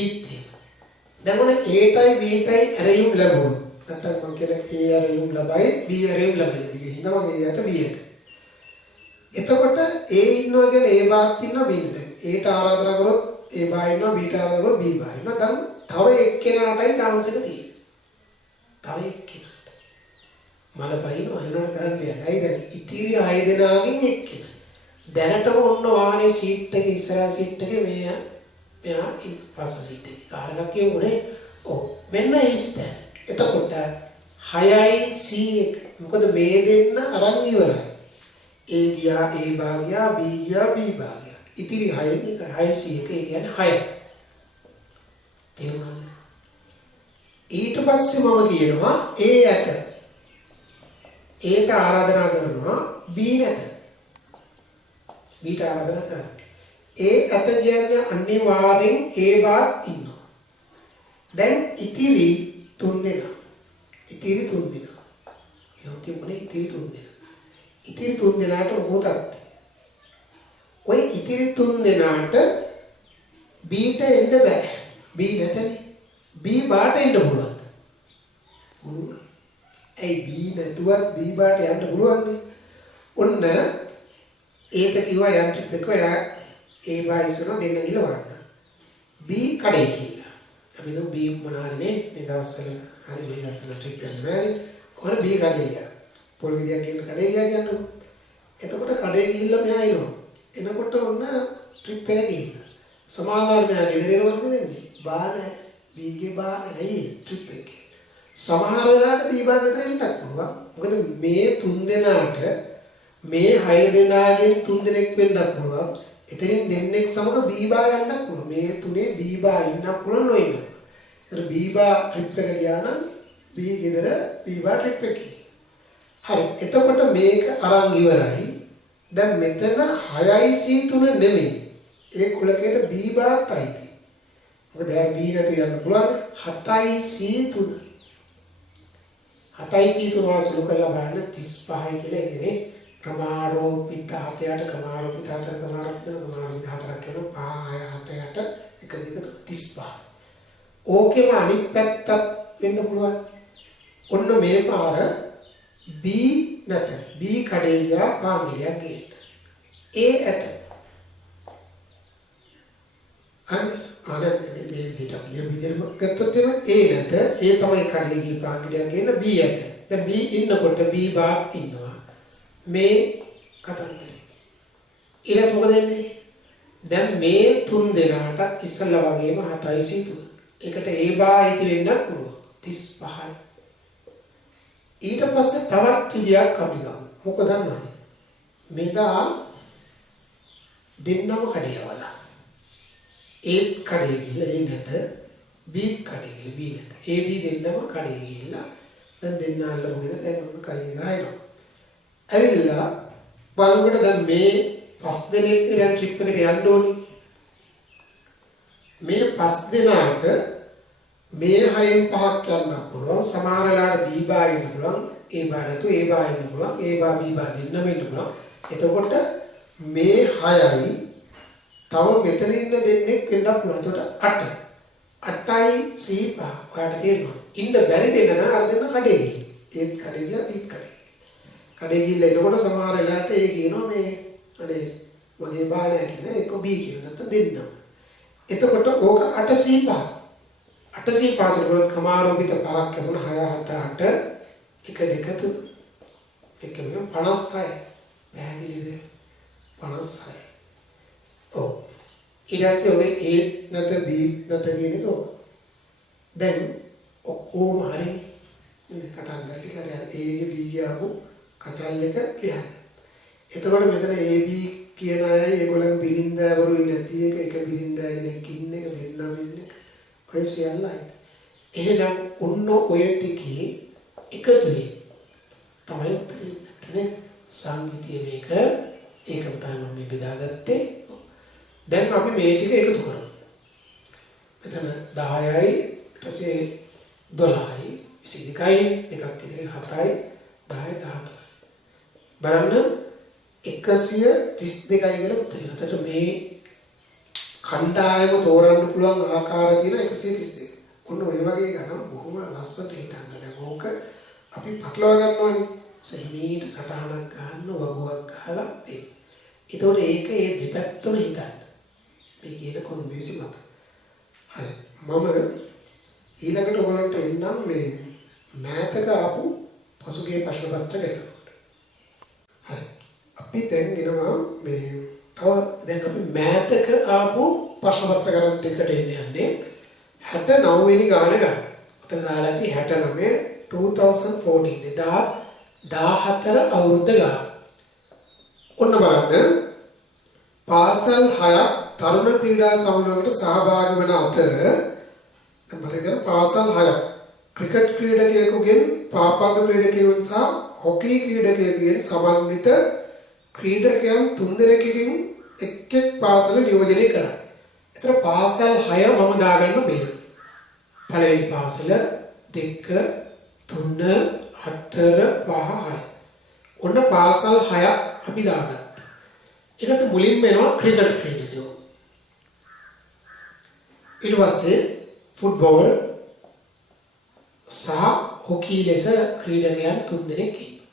දැන් මොන A ටයි B ටයි ඇරයුම් ලැබුවා. නැත්නම් මම කියන A ඇරයුම් ලබයි B ඇරයුම් ලබයි. ඒක හින්දා මම A යට B යට. එතකොට A ඉන්නවා කියන්නේ A බාත් ඉන්නවා B ට. A ට ආරාධනා කරොත් A බා ඉන්නවා B ට ආරාධනා කරොත් B බා ඉන්නවා. දැන් තව එක්කෙනාටයි chance එක තියෙන්නේ. තව එක්කෙනා මල පහිනවා එනකොට කරන්නේ නැහැ. දැන් ඉතිරි 6 දෙනාගෙන් එක්කෙනා. දැනටම ඔන්න වාහනේ සීට් එක ඉස්සරහා සීට් එකේ මෙයා පස්ස සීට් එකේ කාර් එකක් කියමුනේ. ඔව් මෙන්න ඉස්තන. එතකොට 6යි C එක. මොකද මේ දෙන්න අරන් ඉවරයි. A ගියා A බා ගියා B ගියා B බා ගියා. ඉතිරි 6න් එක 6 C එක ඒ කියන්නේ 6. තේරුණාද? ඊට පස්සේ මම කියනවා ඒ ඇත. ඒට ආරාධනා කරනවා B නැත. Bට ආරාධනා කරන්නේ. ඒ ඇත කියන්නේ අනිවාර්යෙන් ඒ වාත් ඉන්නවා. දැන් ඉතිරි 3 දෙනා. ඉතිරි 3 දෙනා. යොතිමුනේ ඉතිරි 3 දෙනා. ඉතිරි 3 දෙනාට මොකක්ද? ඔය ඉතිරි 3 දෙනාට Bට එන්න බෑ. B නැතනේ. B බාට එන්න පුළුවන්ද? පුළුවන්. ඒ B නැතුවත් B බාට යන්න පුළුවන් නේ. ඔන්න ඒට කිව්වා යන්න ටික ඔයා ඒ බා ඉස්සර දෙන්න ගිහලා වරන්න. B කඩේ ගිහලා. අපි දු B මොනාරනේ මේ දවස්වල හරි මේ දවස්වල ට්‍රිප් යන්න බෑනේ. කොහොම B කඩේ ගියා. පොල් විදියක් කියන කඩේ ගියා කියන්නේ. එතකොට කඩේ ගිහිල්ලා මෙහා එනවා. එනකොට ඔන්න ට්‍රිප් එක ගිහිල්ලා. සමානලාට මෙහා ගෙදර එනකොට දෙන්නේ. බා නැහැ. B ගේ බා නැහැ ට්‍රිප් එකේ. සමහර වෙලාවට B බා ගෙදර එන්නත් පුළුවන්. මොකද මේ 3 දෙනාට මේ 6 දෙනාගෙන් 3 දෙනෙක් වෙන්නත් පුළුවන්. එතනින් දෙන්නෙක් සමග B බා යන්නත් පුළුවන්. මේ තුනේ B බා ඉන්නත් පුළුවන් නොඉන්න. ඒතර B බා ට්‍රිප් එක ගියා නම් B ගෙදර B බා ට්‍රිප් එකේ. හරි. එතකොට මේක අරන් ඉවරයි. දැන් මෙතන 6C3 නෙමෙයි. ඒ කුලකයට B බාත් අයිති. මොකද දැන් B නැතු යන්න පුළුවන් 7C3. 7C3 වාසල කරලා බලන්න 35යි කියලා ඉන්නේ. ක්‍රමාරෝපිත හතයට ක්‍රමාරෝපිත හතර ක්‍රමාරෝපිත හතරක් කියන 5 6 7 8 1 2 35. ඕකේම අනිත් පැත්තත් වෙන්න පුළුවන්. ඔන්න මේ පාර B නැත. B කඩේ ගියා පාංගිලියක් ගේන්න. A ඇත. අනේ මේ විදිහට ලියවිදෙම ගත්තොත් එම A නැත. A තමයි කඩේ ගිය පාංගිලියක් ගේන්න B ඇත. දැන් B ඉන්නකොට B බා ඉන්නවා. මේ කතන්දරේ. ඊළඟ මොකද වෙන්නේ? දැන් මේ 3 දෙනාට ඉස්සල්ලා වගේම 7C3. ඒකට A බා ඉති වෙන්නත් පුළුවන්. 35යි. ඊට පස්සේ තවත් විදියක් අපි ගමු. මොකද දන්නවද? මෙදා දෙන්නම කඩේවලා. ඒත් කඩේ ගිහලා ඒ නැත. B කඩේ ගිහලා B නැත. A B දෙන්නම කඩේ ගිහලා දැන් දෙන්න අල්ලමුගෙන දැන් ඔන්න කයි ගහනවා. ඇවිල්ලා බලනකොට දැන් මේ 5 දෙනෙක් ඉරන් ට්‍රිප් එකට යන්න ඕනේ. මේ 5 දෙනාට මේ 6න් 5ක් යන්න පුළුවන්. සමහර වෙලාවට B බා ඉන්න පුළුවන්. A බා නැතු A බා ඉන්න පුළුවන්. A බා B බා දෙන්නම ඉන්න පුළුවන්. එතකොට මේ 6යි තව මෙතන ඉන්න දෙන්නෙක් වෙන්න පුළුවන්. එතකොට 8. 8යි C 5. ඔයාලට තේරෙනවා. ඉන්න බැරි දෙන්න නම් අර දෙන්න කඩේ ගිහින්. ඒත් කඩේ ගියා B කඩේ. කඩේ ගිහලා එනකොට සමහර වෙලාවට ඒ කියනවා මේ අනේ මගේ බා නැහැ කියලා ඒක B කියලා නැත්නම් දෙන්නම්. එතකොට ඕක 8C5. 8C5 වල කමාරෝපිත පහක් ලැබුණ 6 7 8 1 2 3 එක වෙන 56. පැහැදිලිද? 56. ඔව්. ඊට පස්සේ ඔය A නැත B නැත කියන එක. දැන් ඔක්කොම හරිනේ. මේ කතන්දර ටික හරි A ගේ B ගියාපු කචල් එක කියන්න. එතකොට මෙතන AB කියන අය ඒගොල්ලන් බිරින්දෑවරු ඉන්නේ නැති එක බිරින්දෑ කෙනෙක් ඉන්නේ එක දෙන්නම ඉන්නේ. ඔය සියල්ලයි. එහෙනම් ඔන්න ඔය ටිකේ එකතුනේ තමයි උත්තරේ. සංගීතය මේක ඒක තමයි මම බෙදාගත්තේ. දැන් අපි මේ ටික එකතු කරමු. මෙතන 10යි ඊට පස්සේ 12යි 22යි එකක් ඉතින් 7යි 10යි 14යි බලන්න 132යි කියලා උත්තරේ. එතකොට මේ කණ්ඩායම තෝරන්න පුළුවන් ආකාර තියෙන 132. ඔන්න ඔය වගේ ගණන් බොහොම ලස්සනට හිතන්න. දැන් ඕක අපි පටලවා ගන්නවානේ. සෙමීට සටහනක් ගන්න වගුවක් ගහලා දෙන්න. ඒතකොට ඒක ඒ දෙපැත්තම හිතන්න. මේ කියන කොන්දේසි මත. හරි. මම ඊළඟට ඔයගලන්ට එන්නම් මේ මෑතක ආපු පසුගිය ප්‍රශ්න පත්‍ර ගැටලුවට. හරි. අපි දැන් එනවා මේ තව දැන් අපි මෑතක ආපු ප්‍රශ්න පත්‍ර ගණන් ටිකට යන්නේ 69 වෙනි ගාන ගන්න. ඔතන දාලා ඇති 69 2014 2014 අවුරුද්ද ගාන. ඔන්න බලන්න පාසල් 6ක් තරුණ ක්‍රීඩා සමූහයකට සහභාගී වන අතර දැන් මතක ගන්න පාසල් 6ක්. ක්‍රිකට් ක්‍රීඩකයෙකුගෙන් පාපන්දු ක්‍රීඩකයෙකුන් සහ හොකී ක්‍රීඩකයෙකුගෙන් සමන්විත ක්‍රීඩකයන් 3 දෙනෙකුගෙන් එක් පාසල නියෝජනය කරා. ඒතර පාසල් 6 මම දාගන්න මේ. පළවෙනි පාසල 2 3 4 5 6. ඔන්න පාසල් 6ක් අපි දාගත්තා. ඊට පස්සේ මුලින්ම එනවා ක්‍රිකට් ක්‍රීඩකයෝ. ඊට පස්සේ ෆුට්බෝල් සහ හොකී ලෙස ක්‍රීඩකයන් 3 දෙනෙක් ඉන්නවා.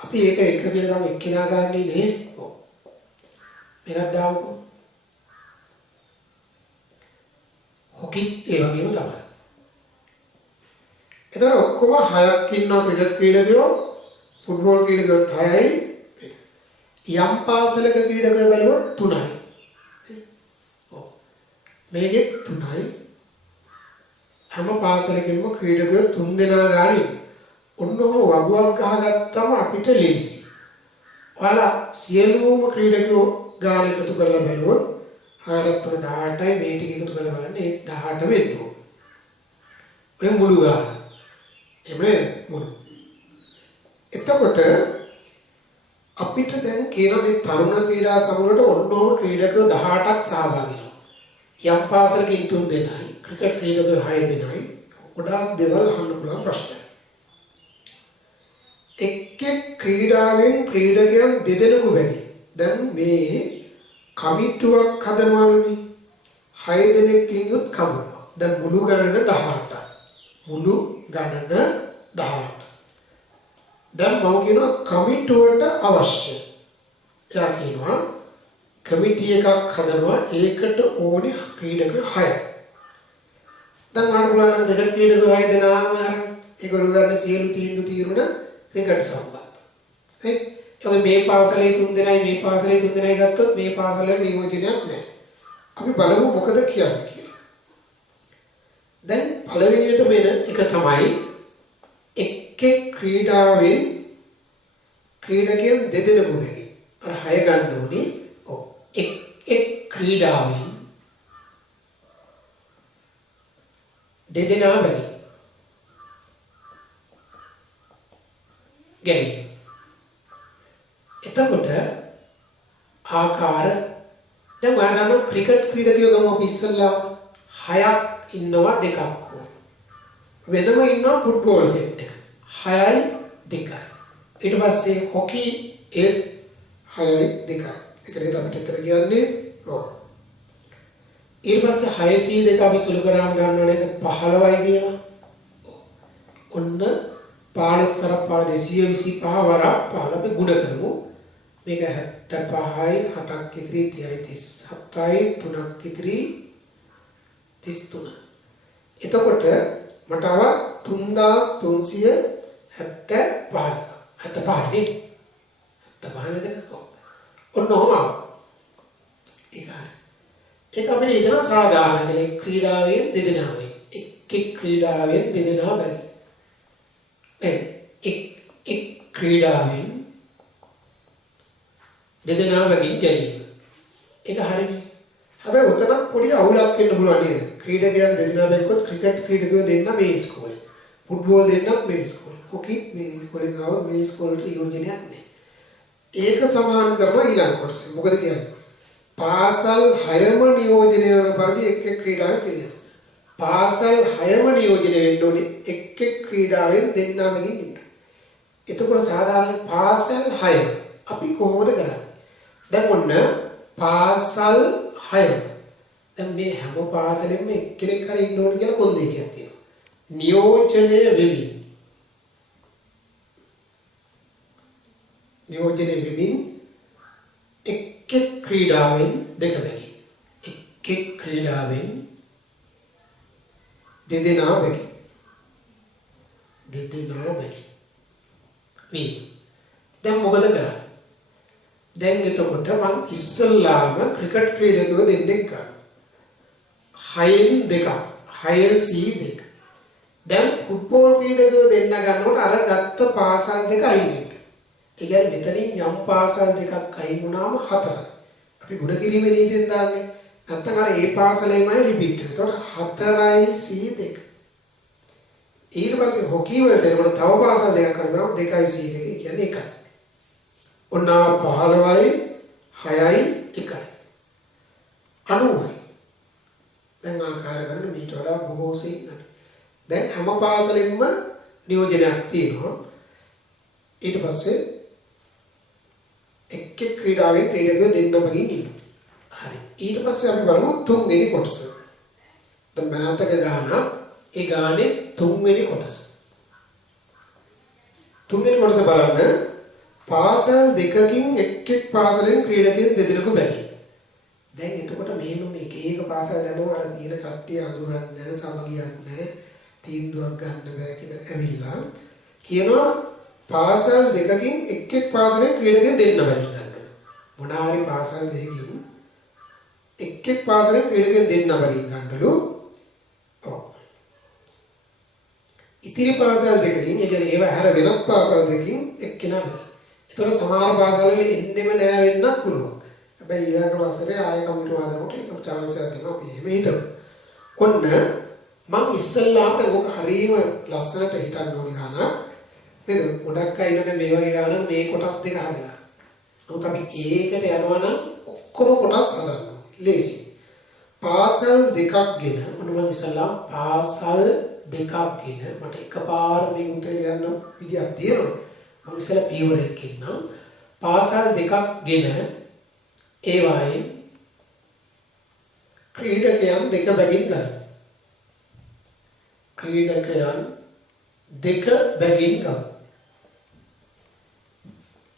අපි ඒක එක කියලා ගමු එක්කිනා ගන්නේ නේ. ඔව්. මේකක් දාමුකෝ. හොකී ඒ වගේම තමයි. එතන ඔක්කොම 6ක් ඉන්නවා ක්‍රිකට් ක්‍රීඩකයෝ, ෆුට්බෝල් ක්‍රීඩකයෝ 6යි. යම් පාසලක ක්‍රීඩකයෝ බැලුවොත් 3යි. ඔව්. මේකේ 3යි. හැම පාසලකෙම ක්‍රීඩකයෝ 3 දෙනා ගානේ. ඔන්නෝම වගුවක් ගහගත්තම අපිට ලේසි. ඔයාලා සියලුම ක්‍රීඩකයෝ ගාන එකතු කරලා බැලුවොත් 4 18යි මේ ටික එකතු කරලා බලන්න ඒ 18 වෙන්න ඕන. ඔය මුළු ගාන. එමේ මුළු. එතකොට අපිට දැන් කියන මේ තරුණ ක්‍රීඩා සමූහයට ඔන්නෝම ක්‍රීඩකයෝ 18ක් සහභාගී වෙනවා. යම් පාසලකින් 3 දෙනයි, ක්‍රිකට් ක්‍රීඩකයෝ 6 දෙනයි. ගොඩාක් දේවල් අහන්න පුළුවන් ප්‍රශ්නයක්. එක් ක්‍රීඩාවෙන් ක්‍රීඩකයන් දෙදෙනෙකු බැරි. දැන් මේ කමිටුවක් හදනවානේ. 6 දෙනෙක් ඉන්නොත් කමනවා. දැන් මුළු ගණන 18යි. මුළු ගණන 18. දැන් මම කියනවා කමිටුවට අවශ්‍ය. එයා කියනවා කමිටි එකක් හදනවා ඒකට ඕනේ ක්‍රීඩක 6ක්. දැන් අනුගමන දෙක ක්‍රීඩක 6 දෙනාම අර ඒගොල්ලෝ ගන්න සියලු තීන්දුව ක්‍රිකට් සම්බන්ධ. ඒ මේ පාසලේ 3 දෙනයි මේ පාසලේ 3 දෙනයි ගත්තොත් මේ පාසලේ නියෝජනයක් නැහැ. අපි බලමු මොකද කියන්නේ කියලා. දැන් පළවෙනියට වෙන එක තමයි එක් ක්‍රීඩාවෙන් ක්‍රීඩකයන් දෙදෙනෙකු බැරි. අර 6 ගන්න ඕනේ. ඔව්. එක් ක්‍රීඩාවෙන් දෙදෙනා බැරි. ගැනීම. එතකොට ආකාර දැන් ඔයාලා ක්‍රිකට් ක්‍රීඩකයෝ ගමු අපි ඉස්සල්ලා 6ක් ඉන්නවා දෙකක් ඕන. වෙනම ඉන්නවා ෆුට්බෝල් සෙට් එක. 6යි 2යි. ඊට පස්සේ හොකී 6යි 2යි. ඒකනේ අපිට විතර කියන්නේ. ඔව්. ඊට පස්සේ 602 අපි සුළු කරාම ගන්නව නේද 15යි කියලා. ඔන්න 15 පාර 225 වරක් 15 අපි ගුණ කරමු. මේක 75යි 7ක් ඉතිරි 30යි 37යි 3ක් ඉතිරි 33. එතකොට මට ආව 3375 75 නේ. 75 නේද? ඔන්න ඔහම. ඒක අපිට ඉතන සාධාරණ ක්‍රීඩාවෙන් දෙදෙනාවෙන් එක් ක්‍රීඩාවෙන් දෙදෙනා බැරි. එක් ක්‍රීඩාවෙන් දෙදෙනා බැගින් ගැනීම. ඒක හරිනේ. හැබැයි උතනක් පොඩි අවුලක් වෙන්න පුළුවන් නේද? ක්‍රීඩකයන් දෙදෙනා බැගියොත් ක්‍රිකට් ක්‍රීඩකයෝ දෙන්න මේ ඉස්කෝලේ. ෆුට්බෝල් දෙන්නත් මේ ඉස්කෝලේ. හොකී මේ ඉස්කෝලේ ගාව මේ ඉස්කෝලේට යෝජනයක් නැහැ. ඒක සමාන කරනවා ඊළඟ කොටසේ. මොකද කියන්නේ? පාසල් 6ම නියෝජනය වන පරිදි එක් ක්‍රීඩාවෙන් ක්‍රීඩා. පාසල් 6ම නියෝජනය වෙන්න ඕනේ එක් ක්‍රීඩාවෙන් දෙන්නා බැගින් ඉන්න. එතකොට සාධාරණ පාසල් 6 අපි කොහොමද කරන්නේ? දැන් ඔන්න පාසල් 6. දැන් මේ හැම පාසලෙම එක්කෙනෙක් හරි ඉන්න ඕනේ කියලා කොන්දේසියක් තියෙනවා. නියෝජනය වෙමින්. නියෝජනය වෙමින් එක් ක්‍රීඩාවෙන් දෙක බැගින්. එක් ක්‍රීඩාවෙන් දෙදෙනා බැගින්. දෙදෙනා බැගින්. මේ දැන් මොකද කරන්නේ? දැන් එතකොට මම ඉස්සල්ලාම ක්‍රිකට් ක්‍රීඩකයෝ දෙන්නෙක් ගන්නවා. 6න් 2ක්. 6C2. දැන් ෆුට්බෝල් ක්‍රීඩකයෝ දෙන්න ගන්නකොට අර ගත්ත පාසල් දෙක අයින් වෙනවා. ඒ කියන්නේ මෙතනින් යම් පාසල් දෙකක් අයින් වුණාම 4යි. අපි ගුණ කිරීමේ නීතියෙන් දාන්නේ නැත්නම් අර ඒ පාසලේමයි රිපීට් වෙන්නේ. එතකොට 4යි C2. ඊට පස්සේ හොකි වලට එනකොට තව පාසල් දෙකක් කරනවා 2යි C2 කියන්නේ 1යි. ඔන්න 15යි 6යි 1යි. 90යි. දැන් ආකාර ගන්න මීට වඩා බොහෝ සෙයින්. දැන් හැම පාසලෙන්ම නියෝජනයක් තියෙනවා. ඊට පස්සේ එක් ක්‍රීඩාවෙන් ක්‍රීඩකයෝ දෙන්නමකින් ඉන්නවා. හරි. ඊට පස්සේ අපි බලමු තුන්වෙනි කොටස. දැන් මෑතක ගානක් ඒ ගානේ තුන්වෙනි කොටස. තුන්වෙනි කොටස බලන්න පාසල් දෙකකින් එක් පාසලෙන් ක්‍රීඩකයන් දෙදෙනෙකු බැගින්. දැන් එතකොට මෙහෙම මේක එක පාසල් යනවා අර තියෙන කට්ටිය අඳුරන්නේ නැහැ, සමගියක් නැහැ, තීන්දුවක් ගන්න බෑ කියලා ඇවිල්ලා කියනවා පාසල් දෙකකින් එක් පාසලෙන් ක්‍රීඩකයන් දෙන්න බැරි ගන්න. මොනාරි පාසල් දෙකකින් එක් පාසලෙන් ක්‍රීඩකයන් දෙන්න බැරි ගන්නලු. ඔව්. ඉතිරි පාසල් දෙකකින් ඒ කියන්නේ ඒව හැර වෙනත් පාසල් දෙකකින් එක්කෙනා බැරි. ඒතර සමහර පාසල් වල එන්නෙම නෑ වෙන්නත් පුළුවන්. හැබැයි ඊළඟ වසරේ ආයෙ කමිටු හදනකොට ඒක chance එකක් දෙනවා අපි එහෙම හිතමු. ඔන්න මම ඉස්සල්ලාම ඕක හරියම ලස්සනට හිතන්න ඕනි ගාන. නේද? ගොඩක් අය ඉන්නේ මේ වගේ ගානක් මේ කොටස් දෙක හදලා. නමුත් අපි ඒකට යනවා නම් ඔක්කොම කොටස් හදන්න. ලේසි. පාසල් දෙකක් ගෙන ඔන්න මම ඉස්සල්ලාම පාසල් දෙකක් ගෙන මට එකපාර මේ උත්තරේ යන්න විදියක් තියෙනවා. මම ඉස්සලා පියවර එකකින් නම් පාසල් දෙකක් ගෙන ඒ වයින් ක්‍රීඩකයන් දෙක බැගින් ගන්න. ක්‍රීඩකයන් දෙක බැගින් ගන්න.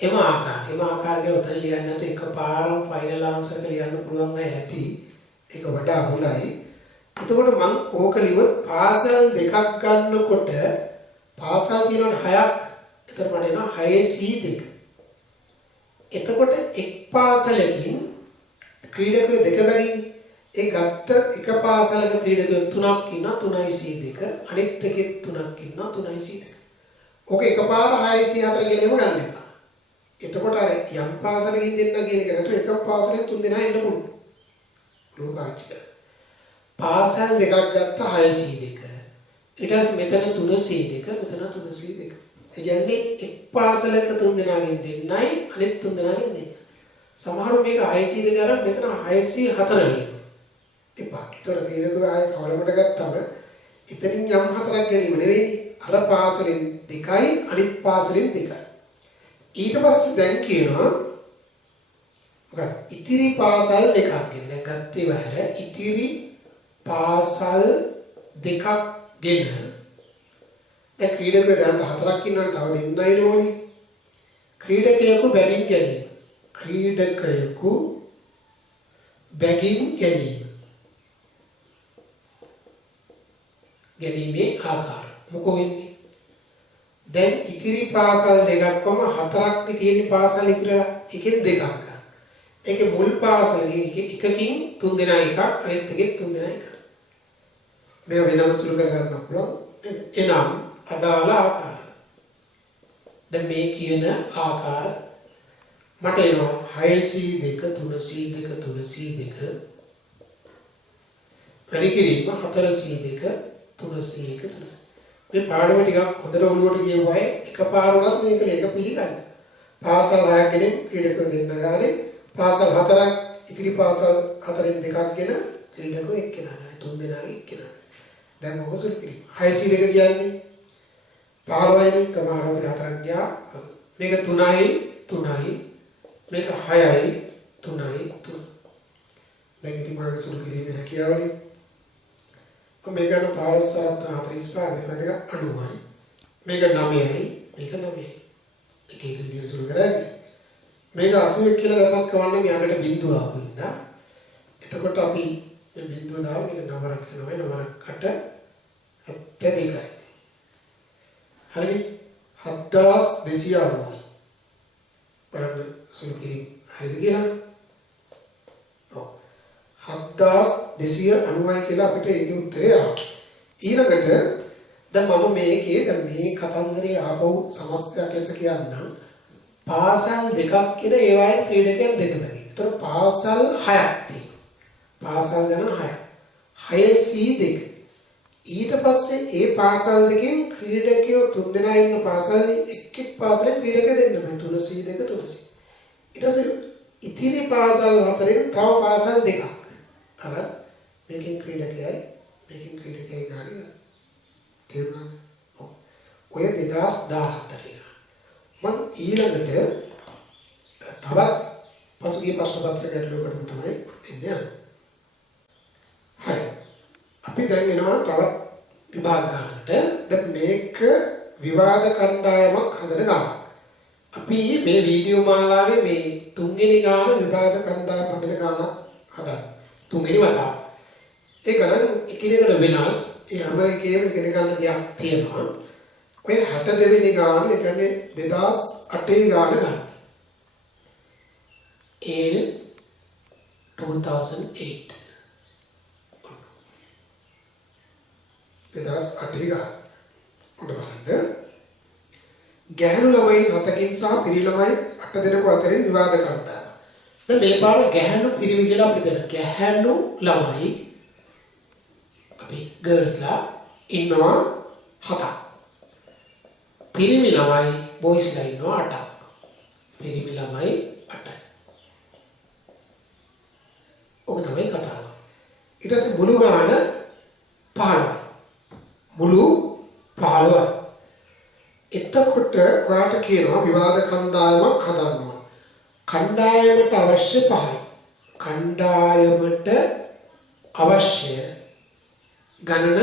එම ආකාරයේ උත්තර ලියන්න නැත්නම් එකපාරම ෆයිනල් ආන්සර් එක ලියන්න පුළුවන් අය ඇති. ඒක වඩා හොඳයි. එතකොට මම ඕක ලිව්වොත් පාසල් දෙකක් ගන්නකොට පාසල් තියෙනවා 6ක්. එතකොට මට එනවා 6C2. එතකොට එක් පාසලකින් ක්‍රීඩකයෝ දෙක බැගින් ඒ ගත්ත එක පාසලක ක්‍රීඩකයෝ 3ක් ඉන්නවා 3C2 අනිත් එකේ 3ක් ඉන්නවා 3C2. ඕක එකපාර 6C4 කියලා එහෙම ගන්න එපා. එතකොට අර යම් පාසලකින් දෙන්න කියන එක නැතුව එක පාසලෙන් 3 දෙනා එන්න පුළුවන්. ලෝකාචික. පාසල් දෙකක් ගත්ත 6C2. ඊට පස්සේ මෙතන 3C2 මෙතන 3C2. ඒ කියන්නේ එක් පාසලක 3 දෙනාගෙන් දෙන්නයි අනිත් 3 දෙනාගෙන් දෙන්න. සමහරව මේක 6C2 කරා මෙතන 6C4 කියනවා. එපා. ඒතර මේක ආයෙ කවලකට ගත්තම එතනින් යම් 4ක් ගැනීම නෙවෙයි. අර පාසලෙන් 2යි අනිත් පාසලෙන් 2යි. ඊට පස්සේ දැන් කියනවා මොකක්ද? ඉතිරි පාසල් දෙකක් ගෙන. දැන් ගත්තේ වහල ඉතිරි පාසල් දෙකක් ගෙන දැන් ක්‍රීඩකයෝ දැන් 4ක් ඉන්නවනේ තව දෙන්නයි ඕනේ. ක්‍රීඩකයෙකු බැගින් ගැනීම. ක්‍රීඩකයෙකු බැගින් ගැනීම. ගැනීමේ ආකාරය. මොකෝ වෙන්නේ? දැන් ඉතිරි පාසල් දෙකක් වම 4ක් තියෙන පාසල් ඉතිරිලා එකෙන් දෙකක් ගන්න. ඒකේ මුල් පාසලෙන් එකකින් 3 දෙනා එකක් අනිත් එකෙන් 3 දෙනා එකක්. මේක වෙනම සුළු කර ගන්න පුළුවන්. එනම් අදාළ ආකාර. දැන් මේ කියන ආකාර මට එනවා 6C2 3C2 3C2 වැඩි කිරීම 4C2 3C1 3C. මේ පාඩම ටිකක් හොඳට ඔළුවට ගියුවා එකපාර උනත් මේක එක පිළිගන්න. පාසල් 6ක් ගෙන ක්‍රීඩකයෝ දෙන්න ගානේ පාසල් 4ක් ඉතිරි පාසල් 4න් දෙකක් ගෙන ක්‍රීඩකයෝ එක්කෙනා ගානේ 3 දෙනාගේ එක්කෙනා. දැන් මොකද සුළු 6C2 කියන්නේ 15යි කමාරවල 4ක් ගියා. මේක 3යි 3යි මේක 6යි 3යි 3. දැන් ඉතින් මාගේ සුළු කිරීමේ හැකියාවනේ. මේක ගන්න 545 මේක 90යි. මේක 9යි මේක 9යි. එක එක විදිහට සුළු කරන්නේ. මේක 81 කියලා දැම්මත් කවන්නේ මෙයාකට බිංදුව ආපු ඉඳා. එතකොට අපි මේ බිංදුව දාලා මේක නමරක් වෙනවා 9කට 72යි. හරිනේ 7290. බලන්න සුළු කිරීම හරිද කියලා? ඔව් 7290යි කියලා අපිට ඒකේ උත්තරය ආවා. ඊළඟට දැන් මම මේකේ දැන් මේ කතන්දරේ ආපහු සමස්තයක් ලෙස කියන්නම්. පාසල් දෙකක් කියලා ඒ වගේ ක්‍රීඩකයන් දෙක බැරි. ඒතර පාසල් 6ක් තියෙනවා. පාසල් ගණන 6. 6 C 2. ඊට පස්සේ ඒ පාසල් දෙකෙන් ක්‍රීඩකයෝ 3 දෙනා ඉන්න පාසල් එක් පාසලෙන් ක්‍රීඩකයෝ දෙන්න බෑ. 3 C 2 3 C. ඊට පස්සේ ඉතිරි පාසල් හතරෙන් තව පාසල් දෙකක්. අර මේකෙන් ක්‍රීඩකයයි මේකෙන් ක්‍රීඩකයයි ගානේ තේරුණාද? ඔය 2014 මම ඊළඟට තවත් පසුගිය ප්‍රශ්න පත්‍රයක් ගැටලුවකට තමයි එන්නේ. හරි. අපි දැන් එනවා තවත් විභාග ගන්නට. දැන් මේක විවාද කණ්ඩායමක් හදන ගාන. අපි මේ වීඩියෝ මාලාවේ මේ තුන්වෙනි ගාන විවාද කණ්ඩායම හදන ගාන හදන්න. තුන්වෙනි වතාව. ඒ ගණන් එකිනෙකට වෙනස්. ඒ හැම එකේම ඉගෙන ගන්න දෙයක් තියෙනවා. ඔය 62 වෙනි ගාන ඒ කියන්නේ 2008 ගාන ගන්න. AL 2008 2008 ගාන. උඩ බලන්න. ගැහැණු ළමයි 7කින් සහ පිරි ළමයි 8 දෙනෙකු අතරින් විවාද කණ්ඩායම. දැන් මේ පාර ගැහැණු පිරිමි කියලා අපි දෙන ගැහැණු ළමයි අපි ගර්ල්ස්ලා ඉන්නවා 7ක්. පිරිමි ළමයි බොයිස්ලා ඉන්නවා 8ක්. පිරිමි ළමයි 8යි. ඔක තමයි කතාව. ඊට පස්සේ මුළු ගාන 15යි. මුළු 15යි. එතකොට ඔයාලට කියනවා විවාද කණ්ඩායමක් හදන්න ඕන. කණ්ඩායමට අවශ්‍ය 5යි. කණ්ඩායමට අවශ්‍ය ගණන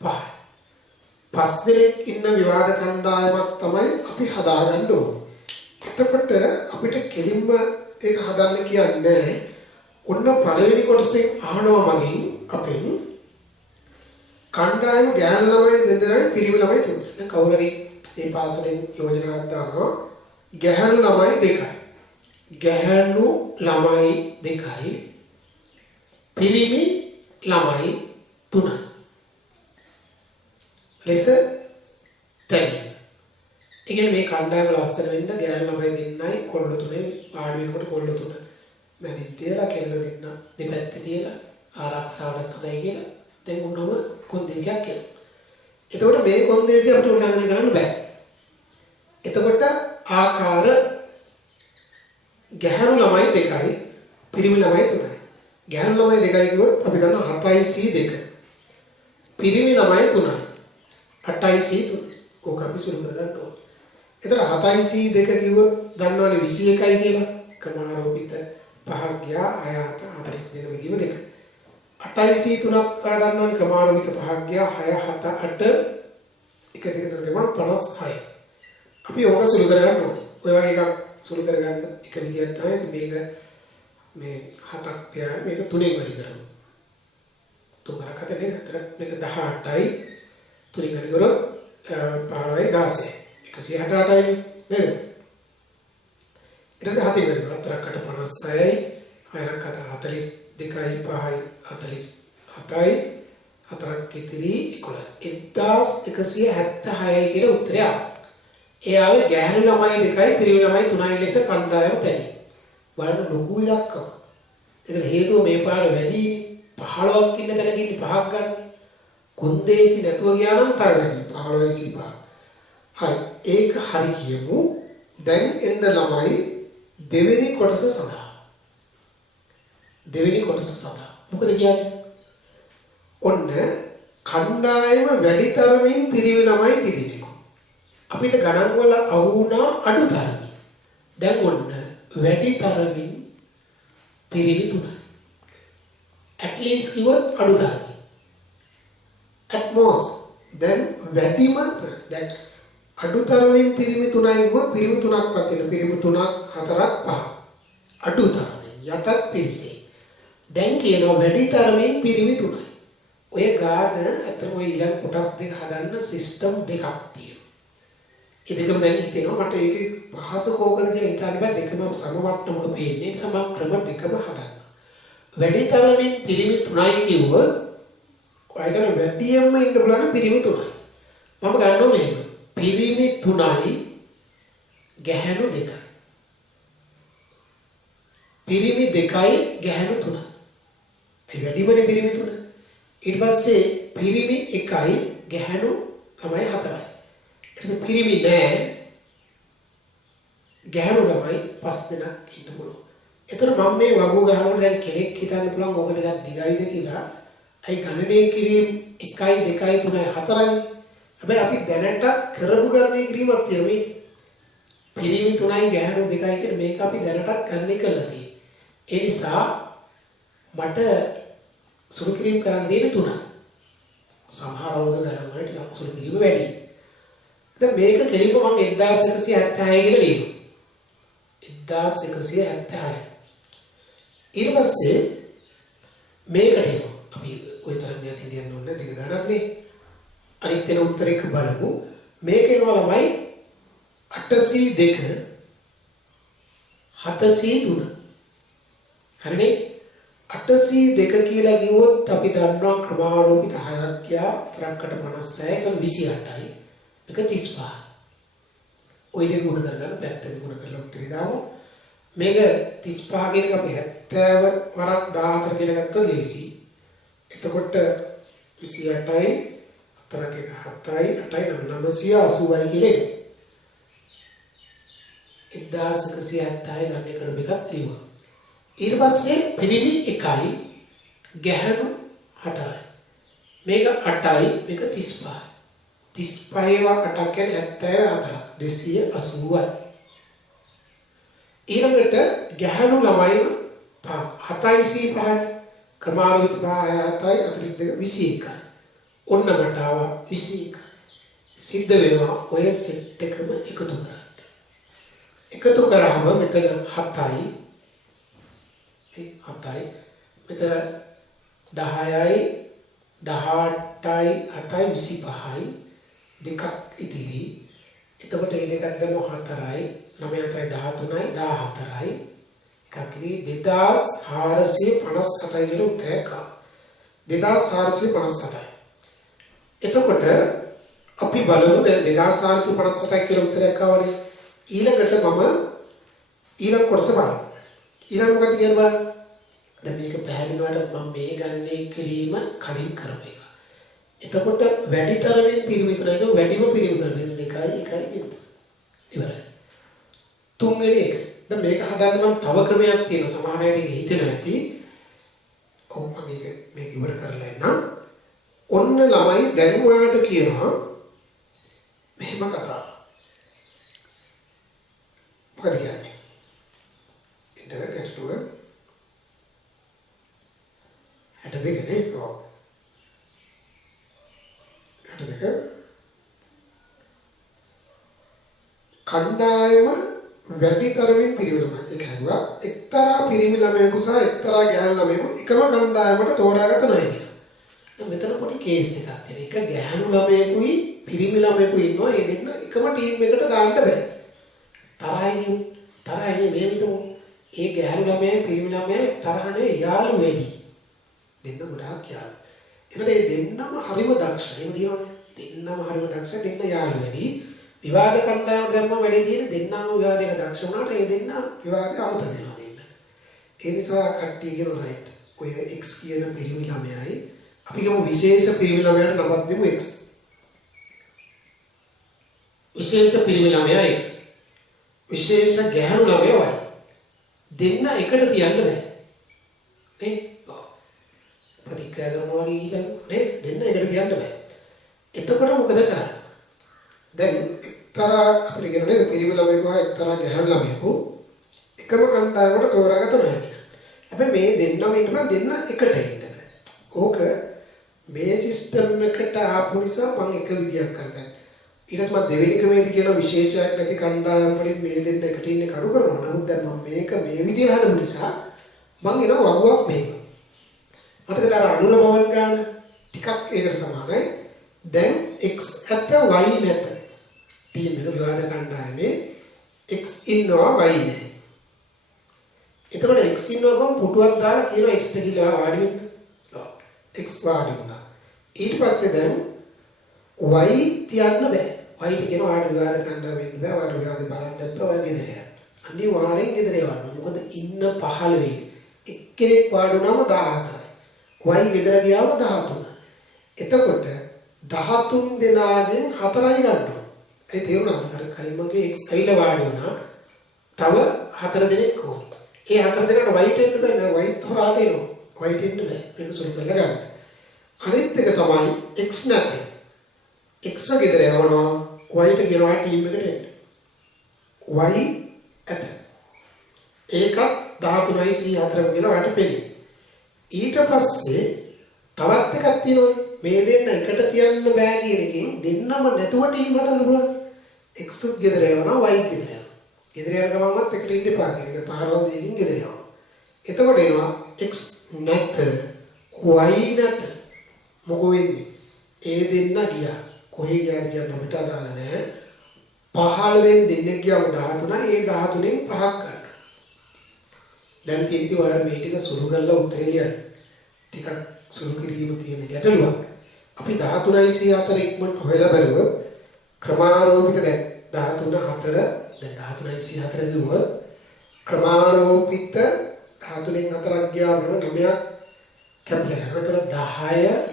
5යි. 5 දෙනෙක් ඉන්න විවාද කණ්ඩායමක් තමයි අපි හදාගන්න ඕනේ. එතකොට අපිට කෙලින්ම ඒක හදන්න කියන්නේ ඔන්න පළවෙනි කොටසෙන් අහනවා මගෙන් අපෙන් කණ්ඩායම ගෑනු ළමයි දෙදෙනායි පිරිමි ළමයි තුනයි. දැන් කවුරු හරි මේ පාසලෙන් යෝජනාවක් දානවා ගැහැණු ළමයි 2යි. ගැහැණු ළමයි 2යි පිරිමි ළමයි 3යි. ලෙස තැනීම. ඒ කියන්නේ මේ කණ්ඩායම ලස්සන වෙන්න ගැහැණු ළමයි දෙන්නයි කොල්ල තුනේ වාඩි වෙනකොට කොල්ල තුන මැදින් තියලා කෙල්ල දෙන්න දෙපැත්තේ තියලා ආරක්ෂාවට හදයි කියලා දැන් උනම කොන්දේසියක් කියනවා. එතකොට මේ කොන්දේසිය අපිට උල්ලංඝනය කරන්න බෑ. එතකොට ආකාර ගැහැණු ළමයි 2යි පිරිමි ළමයි 3යි. ගැහැණු ළමයි 2යි කිව්වොත් අපි ගන්න 7යි C 2. පිරිමි ළමයි 3යි. 8යි C 3. ඕක අපි සුළු කරගන්න ඕනේ. එතකොට 7යි C 2 කිව්වොත් දන්නවනේ 21යි කියලා. ක්‍රමාරෝපිත පහක් ගියා 6 7 42 විදිහම දෙක. 8යි C 3ක් දන්නවනේ ක්‍රමාරෝපිත පහක් ගියා 6 7 8 1 2 3 56. අපි ඕක සුළු කරගන්න ඕනේ. ඔය වගේ එකක් සුළු කරගන්න එක විදියක් තමයි මේක මේ 7ක් තියා මේක 3ෙන් වැඩි කරමු. 3ක් 4 නේ 4 මේක 18යි 3ෙන් වැඩි කරොත් 15යි 16. 168යි නේද? ඊට පස්සේ 7ෙන් වැඩි කරොත් 4ක් 8 56යි 6ක් 4 42යි 5යි 47යි 4ක් ඉතිරි 11. 1176යි කියලා උත්තරය ආවා. ඒ ආවේ ගැහැණු ළමයි 2යි පිරිමි ළමයි 3යි ලෙස කණ්ඩායම තැනි. බලන්න ලොකු ඉලක්කම. ඒකට හේතුව මේ පාර වැඩි 15ක් ඉන්න තැනක ඉන්නේ 5ක් ගන්න. කොන්දේසි නැතුව ගියා නම් තව වැඩි 15යි C5. හරි. ඒක හරි කියමු. දැන් එන්න ළමයි දෙවෙනි කොටස සඳහා. දෙවෙනි කොටස සඳහා. මොකද කියන්නේ? ඔන්න කණ්ඩායම වැඩි තරමින් පිරිමි ළමයි තිබෙනවා. අපිට ගණන් වල අහු වුණා අඩු තරමින්. දැන් ඔන්න වැඩි තරමින් පිරිමි 3යි. at least කිව්වොත් අඩු තරමින්. at most දැන් වැඩිම දැන් අඩු තරමින් පිරිමි 3යි කිව්වොත් පිරිමි 3ක්වත් තියෙන පිරිමි 3ක් 4ක් 5. අඩු තරමින් යටත් පිරිසේ. දැන් කියනවා වැඩි තරමින් පිරිමි 3යි. ඔය ගාන අතර ඔය ඊළඟ කොටස් දෙක හදන්න සිස්ටම් දෙකක් තියෙනවා. ඒ දෙකම දැන් හිතෙනවා මට ඒකේ පහස කෝකද කියලා හිතන්න බෑ දෙකම සමවට්ටමක පේන්නේ සම ක්‍රම දෙකම හදන්න. වැඩි තරමින් පිරිමි 3යි කිව්වොත් ඔයතන වැඩියෙන්ම ඉන්න බලන්න පිරිමි 3යි. මම ගන්නවා මෙහෙම. පිරිමි 3යි ගැහැණු 2යි. පිරිමි 2යි ගැහැණු 3යි. ඒ වැඩිමනේ පිරිමි තුන. ඊට පස්සේ පිරිමි 1යි ගැහැණු ළමයි 4යි. ඊට පස්සේ පිරිමි නෑ ගැහැණු ළමයි 5 දෙනෙක් ඉන්න පුළුවන්. එතකොට මම මේ වගු ගහනකොට දැන් කෙනෙක් හිතන්න පුළුවන් ඔකට දැන් දිගයිද කියලා. අයි ගණනය කිරීම 1යි 2යි 3යි 4යි. හැබැයි අපි දැනට කරපු ගණනය කිරීමක් තියෙනවා මේ පිරිමි 3යි ගැහැණු 2යි කියන මේක අපි දැනටත් ගණනය කරලා තියෙනවා. ඒ නිසා මට සුළු කිරීම කරන්න තියෙන 3යි. සමහර අවුරුදු ගණන් වල ටිකක් සුළු කිරීම වැඩි. දැන් මේක කෙලින්ම මම 1176 කියලා ලියනවා. 1176. ඊට පස්සේ මේකට එනවා. අපි ওই තරම්යක් හිතන්න ඕනේ දෙක ගණන් නේ. අනිත් වෙන උත්තරයක බලමු. මේක එනවා ළමයි 802 703. හරිනේ? 802 කියලා කිව්වොත් අපි දන්නවා ක්‍රමානුරූපී 10ක් ගියා 4කට 56 එතන 28යි. මේක 35. ඔය දෙක ගුණ කරලා පැත්තට ගුණ කරලා උත්තරේ දාමු. මේක 35 කියන එක අපි 70 වරක් 14 කියලා ගත්තොත් ලේසි. එතකොට 28යි 4ක 7යි 8යි 980යි කියලා 1170යි ගණනය කරපු එකක් තියෙනවා. ඊට පස්සේ පිරිමි 1යි ගැහැණු 4යි. මේක 8යි මේක 35යි. 35ව 8ක් කියන්නේ 74ක් 280යි. ඊළඟට ගැහැණු ළමයි 7යි C5යි ක්‍රමානුරූපී 7යි 42 21යි. ඔන්න මට ආවා 21. සිද්ධ වෙනවා ඔය සෙට් එකම එකතු කරන්න. එකතු කරාම මෙතන 7යි 7යි මෙතන 10යි 18යි 7යි 25යි දෙකක් ඉතිරි. එතකොට මේ දෙකක් දැම්ම 4යි 9යි 13යි 14යි එකක් ඉතිරි 2457යි කියලා උත්තරයක් ආවා. 2457යි. එතකොට අපි බලමු දැන් 2457යි කියලා උත්තරයක් ආවනේ. ඊළඟට මම ඊළඟ කොටස බලමු. ඊළඟ මොකද කියනවා? දැන් මේක පැහැදිලිවට මම මේ ගණනය කිරීම කලින් කරපු එක. එතකොට වැඩි තරමින් පිරිමි තුනයි කියන වැඩිම පිරිමි තුන වෙන 2යි 1යි බින්ද. ඉවරයි. තුන්වෙනි එක. දැන් මේක හදන්න මම තව ක්‍රමයක් තියෙනවා. සමහර අයට ඒක හිතෙන්නේ නැති. කොහොමද මේක ඉවර කරලා එන්න. ඔන්න ළමයි දැන් ඔයාලට කියනවා මෙහෙම කතාව. මොකද කියන්නේ? ඉතින් ගැටලුව 62 නේ. ඔව්. 62 කණ්ඩායම වැඩි තරමින් පිරිමි ළමයි. ඒක හදුවා එක්තරා පිරිමි ළමයෙකු සහ එක්තරා ගැහැණු ළමයෙකු එකම කණ්ඩායමකට තෝරාගත නැහැ කියලා. දැන් මෙතන පොඩි කේස් එකක් තියෙනවා. එක ගැහැණු ළමයෙකුයි පිරිමි ළමයෙකුයි ඉන්නවා. ඒ දෙන්න එකම ටීම් එකට දාන්න බෑ. තරහින් මේ විදිහට ඒ ගැහැණු ළමයා පිරිමි ළමයා තරහනේ යාළු වෙඩි. දෙන්න ගොඩාක් යාළු. ඒකට මේ දෙන්නම හරිම දක්ෂ. එහෙම කියනවනේ. දෙන්නම හරිම දක්ෂ දෙන්න යාළු වෙඩි. විවාද කණ්ඩායම දැම්ම වැඩි තියෙන දෙන්නම විවාදයට දක්ෂ වුණාට ඒ දෙන්න විවාදය අමතක වෙනවා දෙන්න. ඒ නිසා කට්ටිය කියන රයිට්. ඔය x කියන පිරිමි ළමයායි අපි කියමු විශේෂ පිරිමි ළමයාට නමක් දෙමු x. විශේෂ පිරිමි ළමයා x. විශේෂ ගැහැණු ළමයා y. දෙන්න එකට තියන්න බෑ. නේ? ඔව්. ප්‍රතික්‍රියා කරනවා වගේ කියලා නේ? දෙන්න එකට තියන්න බෑ. එතකොට මොකද කරන්නේ? දැන් එක්තරා අපිට කියනවා නේද පිරිමි ළමයෙකු හා එක්තරා ගැහැණු ළමයෙකු එකම කණ්ඩායමකට තෝරාගත නැහැ. හැබැයි මේ දෙන්නම ඉන්නවා දෙන්න එකට ඉන්න බෑ. ඕක මේ සිස්ටම් එකට ආපු නිසා මම එක විදියක් කරගන්නවා. ඊට පස්සේ මම දෙවෙනි ක්‍රමයේදී කියන විශේෂයක් නැති කණ්ඩායම් වලින් මේ දෙන්න එකට ඉන්නේ කඩු කරනවා. නමුත් දැන් මම මේක මේ විදිහට හදපු නිසා මම එනවා වගුවක් මේක. මතකද අර අනුර බවන් ගාන ටිකක් ඒකට සමානයි. දැන් x ඇත්ත y නැත. ටීම් එක විවාද කණ්ඩායමේ x ඉන්නවා y නැහැ. එතකොට x ඉන්නවා කොහොම පුටුවක් දාලා කියනවා x ට කියලා වාඩි වෙන්න. ඔව්. x වාඩි වුණා. ඊට පස්සේ දැන් y තියන්න බෑ. y ට කියනවා ආඩ විවාද කණ්ඩායම වෙන්න බෑ. වාඩි විවාද බලන්න බෑ. ඔය ගෙදර යන්න. අනිවාර්යෙන් ගෙදර යවන්න. මොකද ඉන්න 15 එක්කෙනෙක් වාඩි වුණාම 14යි. y ගෙදර ගියාම 13. එතකොට 13 දෙනාගෙන් 4යි ගන්න ඕන. ඒ තේරුණාද? අර කලින් මගේ x ඇවිල්ලා වාඩි වුණා. තව 4 දෙනෙක් ඕන. ඒ 4 දෙනාට y ට එන්න බෑ. නෑ y හොරාට එනවා. y ට එන්න බෑ. මේක සුළු කරලා ගන්න. අනිත් එක තමයි x නැත්නම් x ගෙදර යවනවා y ට ගෙනවා ටීම් එකට එන්න. y ඇත. ඒකත් 13යි c4 කියලා ඔයාලට පෙන්නේ. ඊට පස්සේ තවත් එකක් තියෙනවනේ. මේ දෙන්න එකට තියන්න බෑ කියන එකෙන් දෙන්නම නැතුව ටීම් හදන්න පුළුවන්. x ගෙදර යවනවා y ගෙදර යනවා. ගෙදර යන ගමන්වත් එකට ඉන්න එපා කියන එක 15 දෙකින් ගෙදර යනවා. එතකොට එනවා x නැත y නැත. මොකෝ වෙන්නේ? ඒ දෙන්න ගියා. කොහේ ගියාද කියන්න අපිට අදාළ නැහැ. 15න් දෙන්නෙක් ගියාම 13යි. ඒ 13න් 5ක් ගන්න. දැන් තියෙන්නේ ඔයාලා මේ ටික සුළු කරලා උත්තරේ ලියන්න. ටිකක් සුළු කිරීම තියෙන ගැටලුවක්. අපි 13යි c4 ඉක්මනට හොයලා බලුවොත් ක්‍රමාරෝපිත දැන් 13 4 දැන් 13යි c4 ලියුව ක්‍රමාරෝපිත 13න් 4ක් ගියාම 9ක් කැපිලා යනවා. 10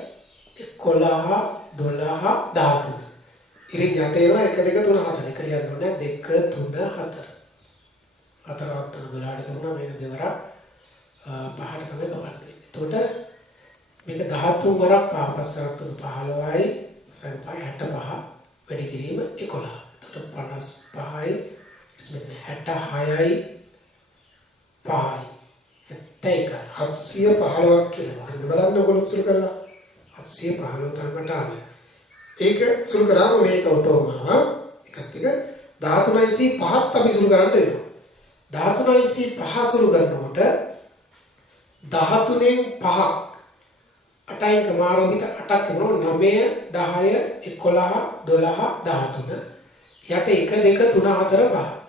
11 12 13 ඉතින් යට ඒවා 1 2 3 4 එක ලියන්න ඕනේ 2 3 4 හතරක් තුන 12ට ගමන මේක දෙවරක් පහට තමයි කපන්නේ. එතකොට මේක 13 වරක් පහපස්සක් තුන 15යි සංපයි 65 වැඩි කිරීම 11. එතකොට 55යි 66යි 5යි 715ක් කියලා. හරි බලන්න ඔයගොල්ලෝ සුළු කරලා 715 තමයි ආවේ. ඒක සුළු කරාම මේක ඔටෝමාව එකත් එක 13යි 5ත් අපි සුළු කරන්න වෙනවා. 13යි 5 සුළු කරනකොට 13න් 5ක් 8යි ක්‍රමාරෝපිත 8ක් වෙනවා 9 10 11 12 13 යට 1 2 3 4 5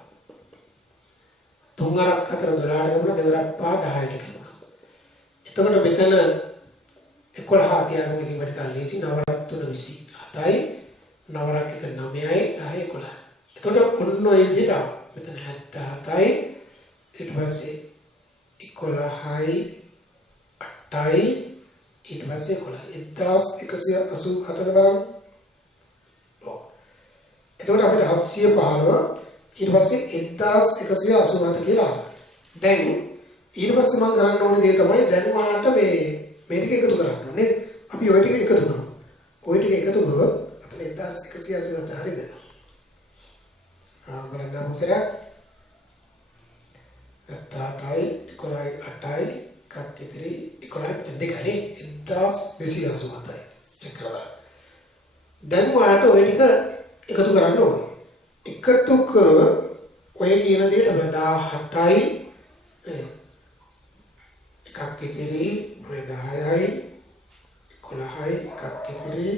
3 4ක් 4 12ට ගමන දෙවරක් 5 10ට ගමන. එතකොට මෙතන 11 තියාගෙන ඉන්න වැඩි කරලා ලේසි 9ක් 3 27යි 9ක් 1 9යි 10 11. එතකොට ඔන්න ඔය විදිහට මෙතන 77යි ඊට පස්සේ 11යි 8යි ඊට පස්සේ 11 1184 දාන්න. ඔව්. එතකොට අපිට 715 ඊට පස්සේ 1187 කියලා. දැන් ඊට පස්සේ මම කරන්න ඕනේ දේ තමයි දැන් ඔයාලට මේ ටික එකතු කරන්න ඕනේ. අපි ওই ටික එකතු කරමු. ওই ටික එකතු කරොත් අපිට 1187 හරියද? බලන්න මොසරක් 7යි 11යි 8යි එකක් ඉතිරි 11යි දෙකනේ 1287යි චෙක් කරලා. දැන් ඔයාලට ওই ටික එකතු කරන්න ඕනේ. එකතු කර ඔය කියන දේ තමයි 17යි එකක් ඉතිරි 10යි 11යි එකක් ඉතිරි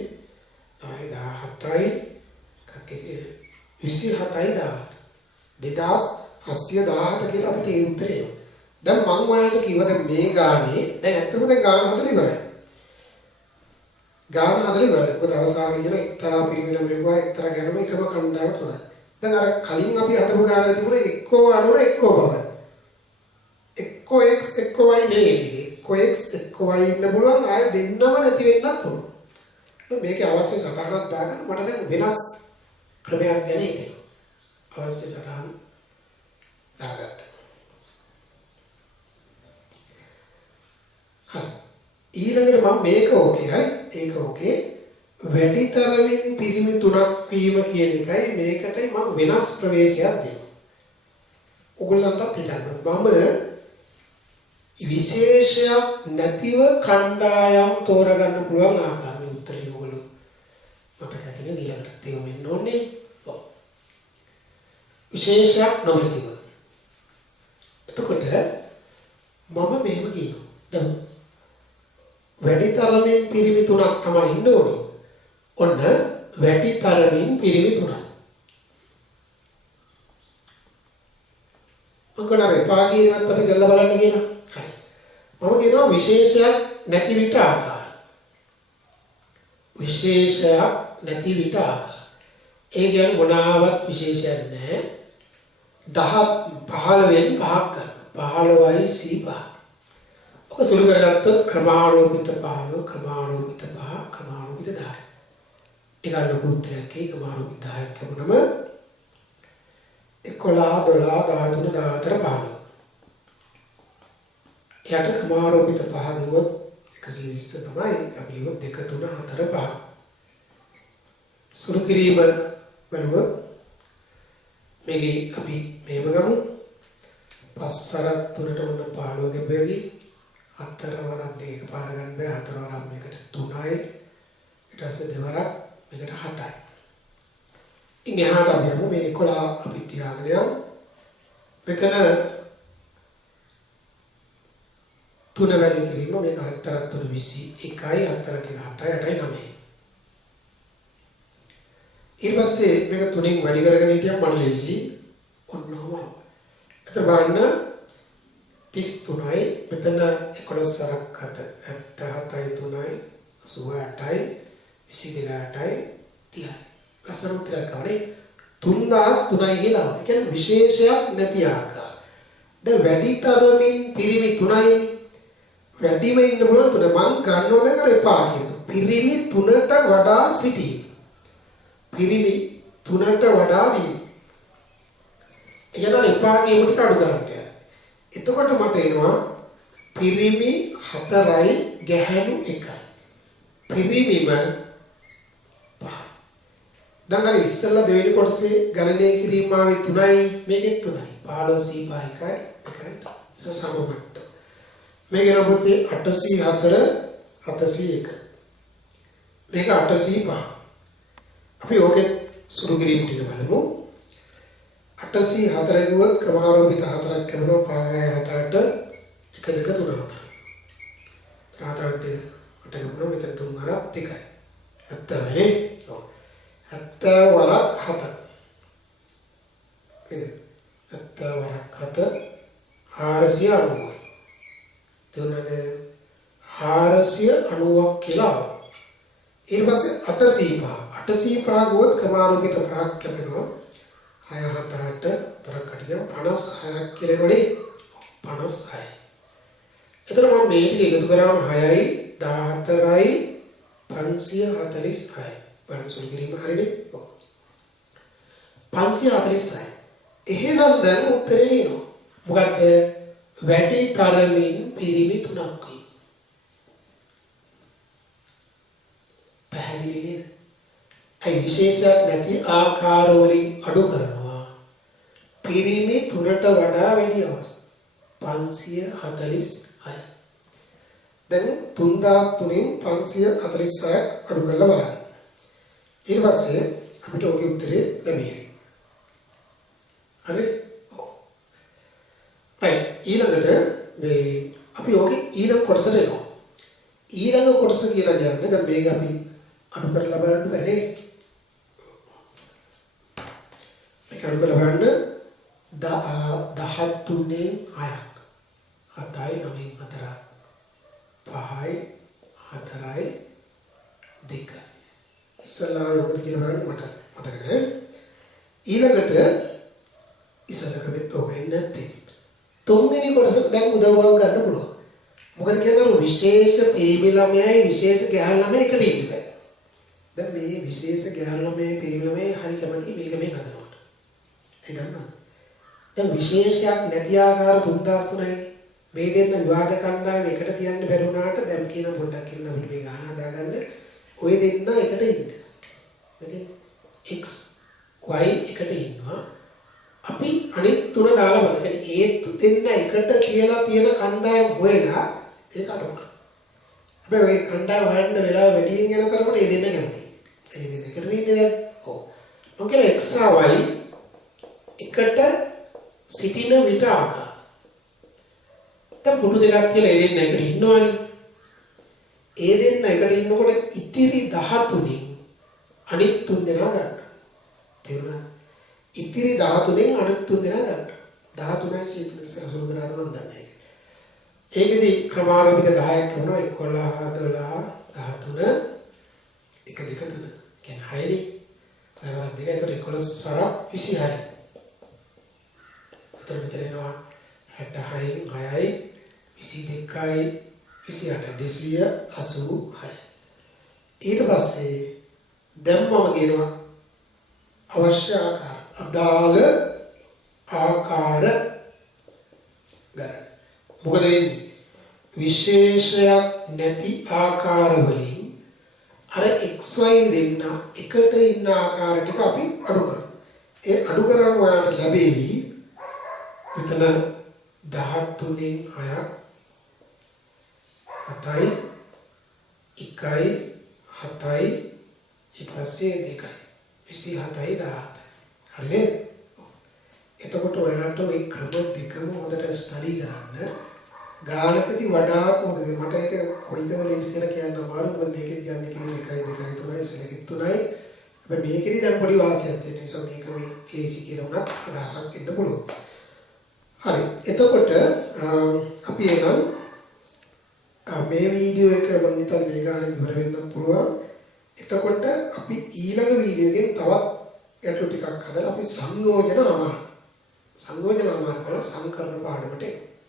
17යි එකක් ඉතිරි 27යි 2717 කියලා අපිට ඒ උත්තරේ එනවා. දැන් මම ඔයාලට කිව්වා දැන් මේ ගානේ දැන් ඇත්තටම දැන් ගාන හදලා ඉවරයි. ගාන හදලා ඉවරයි. මොකද අවසානයේ ඉඳලා එක්තරා පිරිමිණ මෙගුවා එක්තරා ගැනම එකම කණ්ඩායම තුනයි. දැන් අර කලින් අපි හදපු ගාන තිබුණේ එක්කෝ අඩුව එක්කෝ බව. එක්කෝ x එක්කෝ y නෙවෙයි. එක්කෝ x එක්කෝ y ඉන්න පුළුවන් ආයෙ දෙන්නම නැති වෙන්නත් පුළුවන්. මේකේ අවශ්‍ය සටහනක් දාගන්න මට දැන් වෙනස් ක්‍රමයක් ගැන හිතෙනවා. අවශ්‍ය සටහන දාගන්න. හරි. ඊළඟට මම මේක ඕකේ හරි. ඒක ඕකේ. වැඩිතරමින් පිරිමි තුනක් වීම කියන එකයි මේකටයි මම වෙනස් ප්‍රවේශයක් දෙනවා. ඔයගොල්ලන්ටත් හිතන්න. මම විශේෂයක් නැතිව කණ්ඩායම් තෝරගන්න පුළුවන් ආකාරයේ උත්තරේ ඔයගොල්ලෝ මතක ඇතිනේ ඊළඟට තේරුම් ගන්න ඕනේ. විශේෂයක් නොමැතිව. එතකොට මම මෙහෙම කියනවා. දැන් වැඩිතරමින් පිරිමි තුනක් තමයි ඉන්න ඕනේ. ඔන්න වැඩිතරමින් පිරිමි තුනක්. මොකද එපා කියනවත් අපි ගල්ලා බලන්න කියලා. හරි. මම කියනවා විශේෂයක් නැති විට ආකාර. විශේෂයක් නැති විට ආකාර. ඒ කියන්නේ මොනවාවත් විශේෂයක් නැහැ. 10 15න් 5ක් ගන්න. 15යි c5. ඔක සුළු කරගත්තොත් ක්‍රමාරෝපිත 15 ක්‍රමාරෝපිත 5 ක්‍රමාරෝපිත 10. ටිකක් ලොකු උත්තරයක් ඒ ක්‍රමාරෝපිත 10ක් ලැබුණම 11 12 13 14 15. එයාට ක්‍රමාරෝපිත 5 ගියොත් 120 තමයි. අපි ලියුවොත් 2 3 4 5. සුළු කිරීම බලුවොත් මේකේ අපි මේව ගමු. 5 වරක් 3ට වුණ 15 ගෙබෙවි. 4 වරක් දෙක පාර ගන්න බෑ. 4 වරක් මේකට 3යි. ඊට පස්සේ දෙවරක් මේකට 7යි. ඉතින් එහාට අපි යමු මේ 11 අපි තියාගෙන යමු. මෙතන 3 වැඩි කිරීම මේක 4ක් 3 21යි 4ක් 7යි 8යි 9යි. ඊට පස්සේ මේක 3න් වැඩි කරගෙන හිටියම මට ලේසි. ඔන්නෝම. එතකොට බලන්න 33යි මෙතන 11ක් 7 77යි 3යි 88යි 22යි 30යි. ලස්සන උත්තරයක් ආවේ 3003යි කියලා. ඒ කියන්නේ විශේෂයක් නැති ආකාර. දැන් වැඩි තරමින් පිරිමි 3යි. වැඩිම ඉන්න පුළුවන් 3. මං ගන්නව දැන් අර එපා කියනවා. පිරිමි 3ට වඩා සිටී. පිරිමි 3ට වඩා වී. එයනම් එපා කියමු ටික අඩු කරන්න. එතකොට මට එනවා පිරිමි 4යි ගැහැණු 1යි. පිරිමිම 5. දැන් අර ඉස්සෙල්ලා දෙවෙනි කොටසේ ගණනය කිරීම ආවේ 3යි මේකෙත් 3යි. 15 1යි 1යි. ඒක සමමට්ට. මේක නපොතේ 804 701. මේක 805. අපි ඕකේ සුළු කිරීම ටික බලමු. 804 ගුවත් ක්‍රමාරෝපිත 4ක් කරනවා 5 7 8 1 2 3 4 4 අට ගමන මෙතන 3 වරක් 2යි 70 නේ. ඔව් 70 වරක් 7 නේද? 70 වරක් 7 490. එතනද 490ක් කියලා. ඊට පස්සේ 805 805 ගුවත් ක්‍රමාරෝපිත 5ක් කරනවා 6 7 8 තරක් කඩිය 56ක් කියලා එනවනේ 56. එතන මම මේ ටික එකතු කරාම 6යි 14යි 546යි. බලන්න සුළු කිරීම හරිනේ. ඔව් 546. එහෙනම් දැන් උත්තරේ එනවා. මොකද්ද? වැඩි තරමින් පිරිමි 3ක් වේ. පැහැදිලි නේද? ඒ විශේෂයක් නැති ආකාර වලින් අඩු කරනවා. පිරිමි 3ට වඩා වැඩි අවස්ථා 546යි. දැන් 3003න් 546ක් අඩු කරලා බලන්න. ඊට පස්සේ අපිට ඔගේ උත්තරේ ලැබෙයි. හරි? ඔව්. right. ඊළඟට මේ අපි ඔගේ ඊළඟ කොටසට එනවා. ඊළඟ කොටස කියලා කියන්නේ දැන් මේක අපි අඩු කරලා බලන්න බැහැ. මේක අඩු කරලා බලන්න 13න් 6ක් 7යි 9න් 4ක් 5යි 4යි 2යි. ඉස්සලා යොකද කියලා බලන්න මට මතක නැහැ. ඊළඟට ඉස්සලා කමෙත් ඔබේ නැත්තේ. තුන්වෙනි කොටස දැන් උදව්වක් ගන්න පුළුවන්. මොකද කියන්නේ විශේෂ පිරිමි ළමයි විශේෂ ගැහැණු ළමයි එකට ඉන්න බෑ. දැන් මේ විශේෂ ගැහැණු ළමයි පිරිමි ළමයි හරි කැමති මේක මේ හදනවට. ඒ දන්නා. දැන් විශේෂයක් නැති ආකාර 3003යි. මේ දෙන්න විවාද කණ්ඩායම එකට තියන්න බැරි වුණාට දැන් කියන පොඩ්ඩක් ඉන්න අපිට මේ ගාන හදාගන්න. ඔය දෙන්න එකට ඉන්න. මෙතන x y එකට ඉන්නවා. අපි අනිත් තුන දාලා බලන්න. ඒ දෙන්න එකට කියලා තියෙන කණ්ඩායම හොයලා ඒක අඩු කරනවා. හැබැයි ඔය කණ්ඩායම හොයන්න වෙලාව වැඩියෙන් යන තරමට ඒ දෙන්න කැමතියි. ඒ දෙන්න එකට ඉන්නේ. ඔව්. මොකද x y එකට සිටින විට ආකාර. දැන් පුඩු දෙකක් කියලා ඒ දෙන්න එකට ඉන්නවනේ. ඒ දෙන්න එකට ඉන්නකොට ඉතිරි 13න් අනිත් තුන් දෙනා ගන්න. තේරුණාද? ඉතිරි 13න් අනිත් තුන් දෙනා ගන්න. 13යි සීතුසසුරු කරාද මන් දන්නේ. ඒකෙදි ක්‍රමාරෝපිත 10ක් වෙනවා 11 12 13 1 2 3. කියන්නේ 6නේ. අයවරක් දෙක ඒතර 11 සරක් 26යි. එතන මෙතන එනවා 66න් 6යි 22යි 28යි 286. ඊට පස්සේ දැන් මම කියනවා අවශ්‍ය ආකාර අදාළ ආකාර ගන්න. මොකද වෙන්නේ? විශේෂයක් නැති ආකාර වලින් අර xy දෙන්න එකට ඉන්න ආකාර ටික අපි අඩු කරනවා. ඒ අඩු කරන ඔයාලට ලැබෙවි මෙතන 13න් 6ක් 7යි 1යි 7යි ඊට පස්සේ 2යි 27යි 17. හරිනේ? එතකොට ඔයාලට මේ ක්‍රම දෙකම හොඳට ස්ටඩි කරන්න. ගානකදී වඩාත් මොකද මට ඒක කොයිකද ලේසි කියලා කියන්න අමාරු. මොකද මේකෙදි ගන්න කියන්නේ 1යි 2යි 3යි සෙලෙක්ට් 3යි. හැබැයි මේකෙදි දැන් පොඩි වාසියක් තියෙන නිසා මේක මේ ලේසි කියලා උනත් අදහසක් එන්න පුළුවන්. හරි. එතකොට අපි එනම් මේ වීඩියෝ එක මම හිතන්නේ මේ ගානේ ඉවර වෙන්නත් පුළුවන්. එතකොට අපි ඊළඟ වීඩියෝ එකෙන් තවත් ගැටලු ටිකක් හදලා අපි සංයෝජන අමාරු කරලා සංකරණ පාඩමට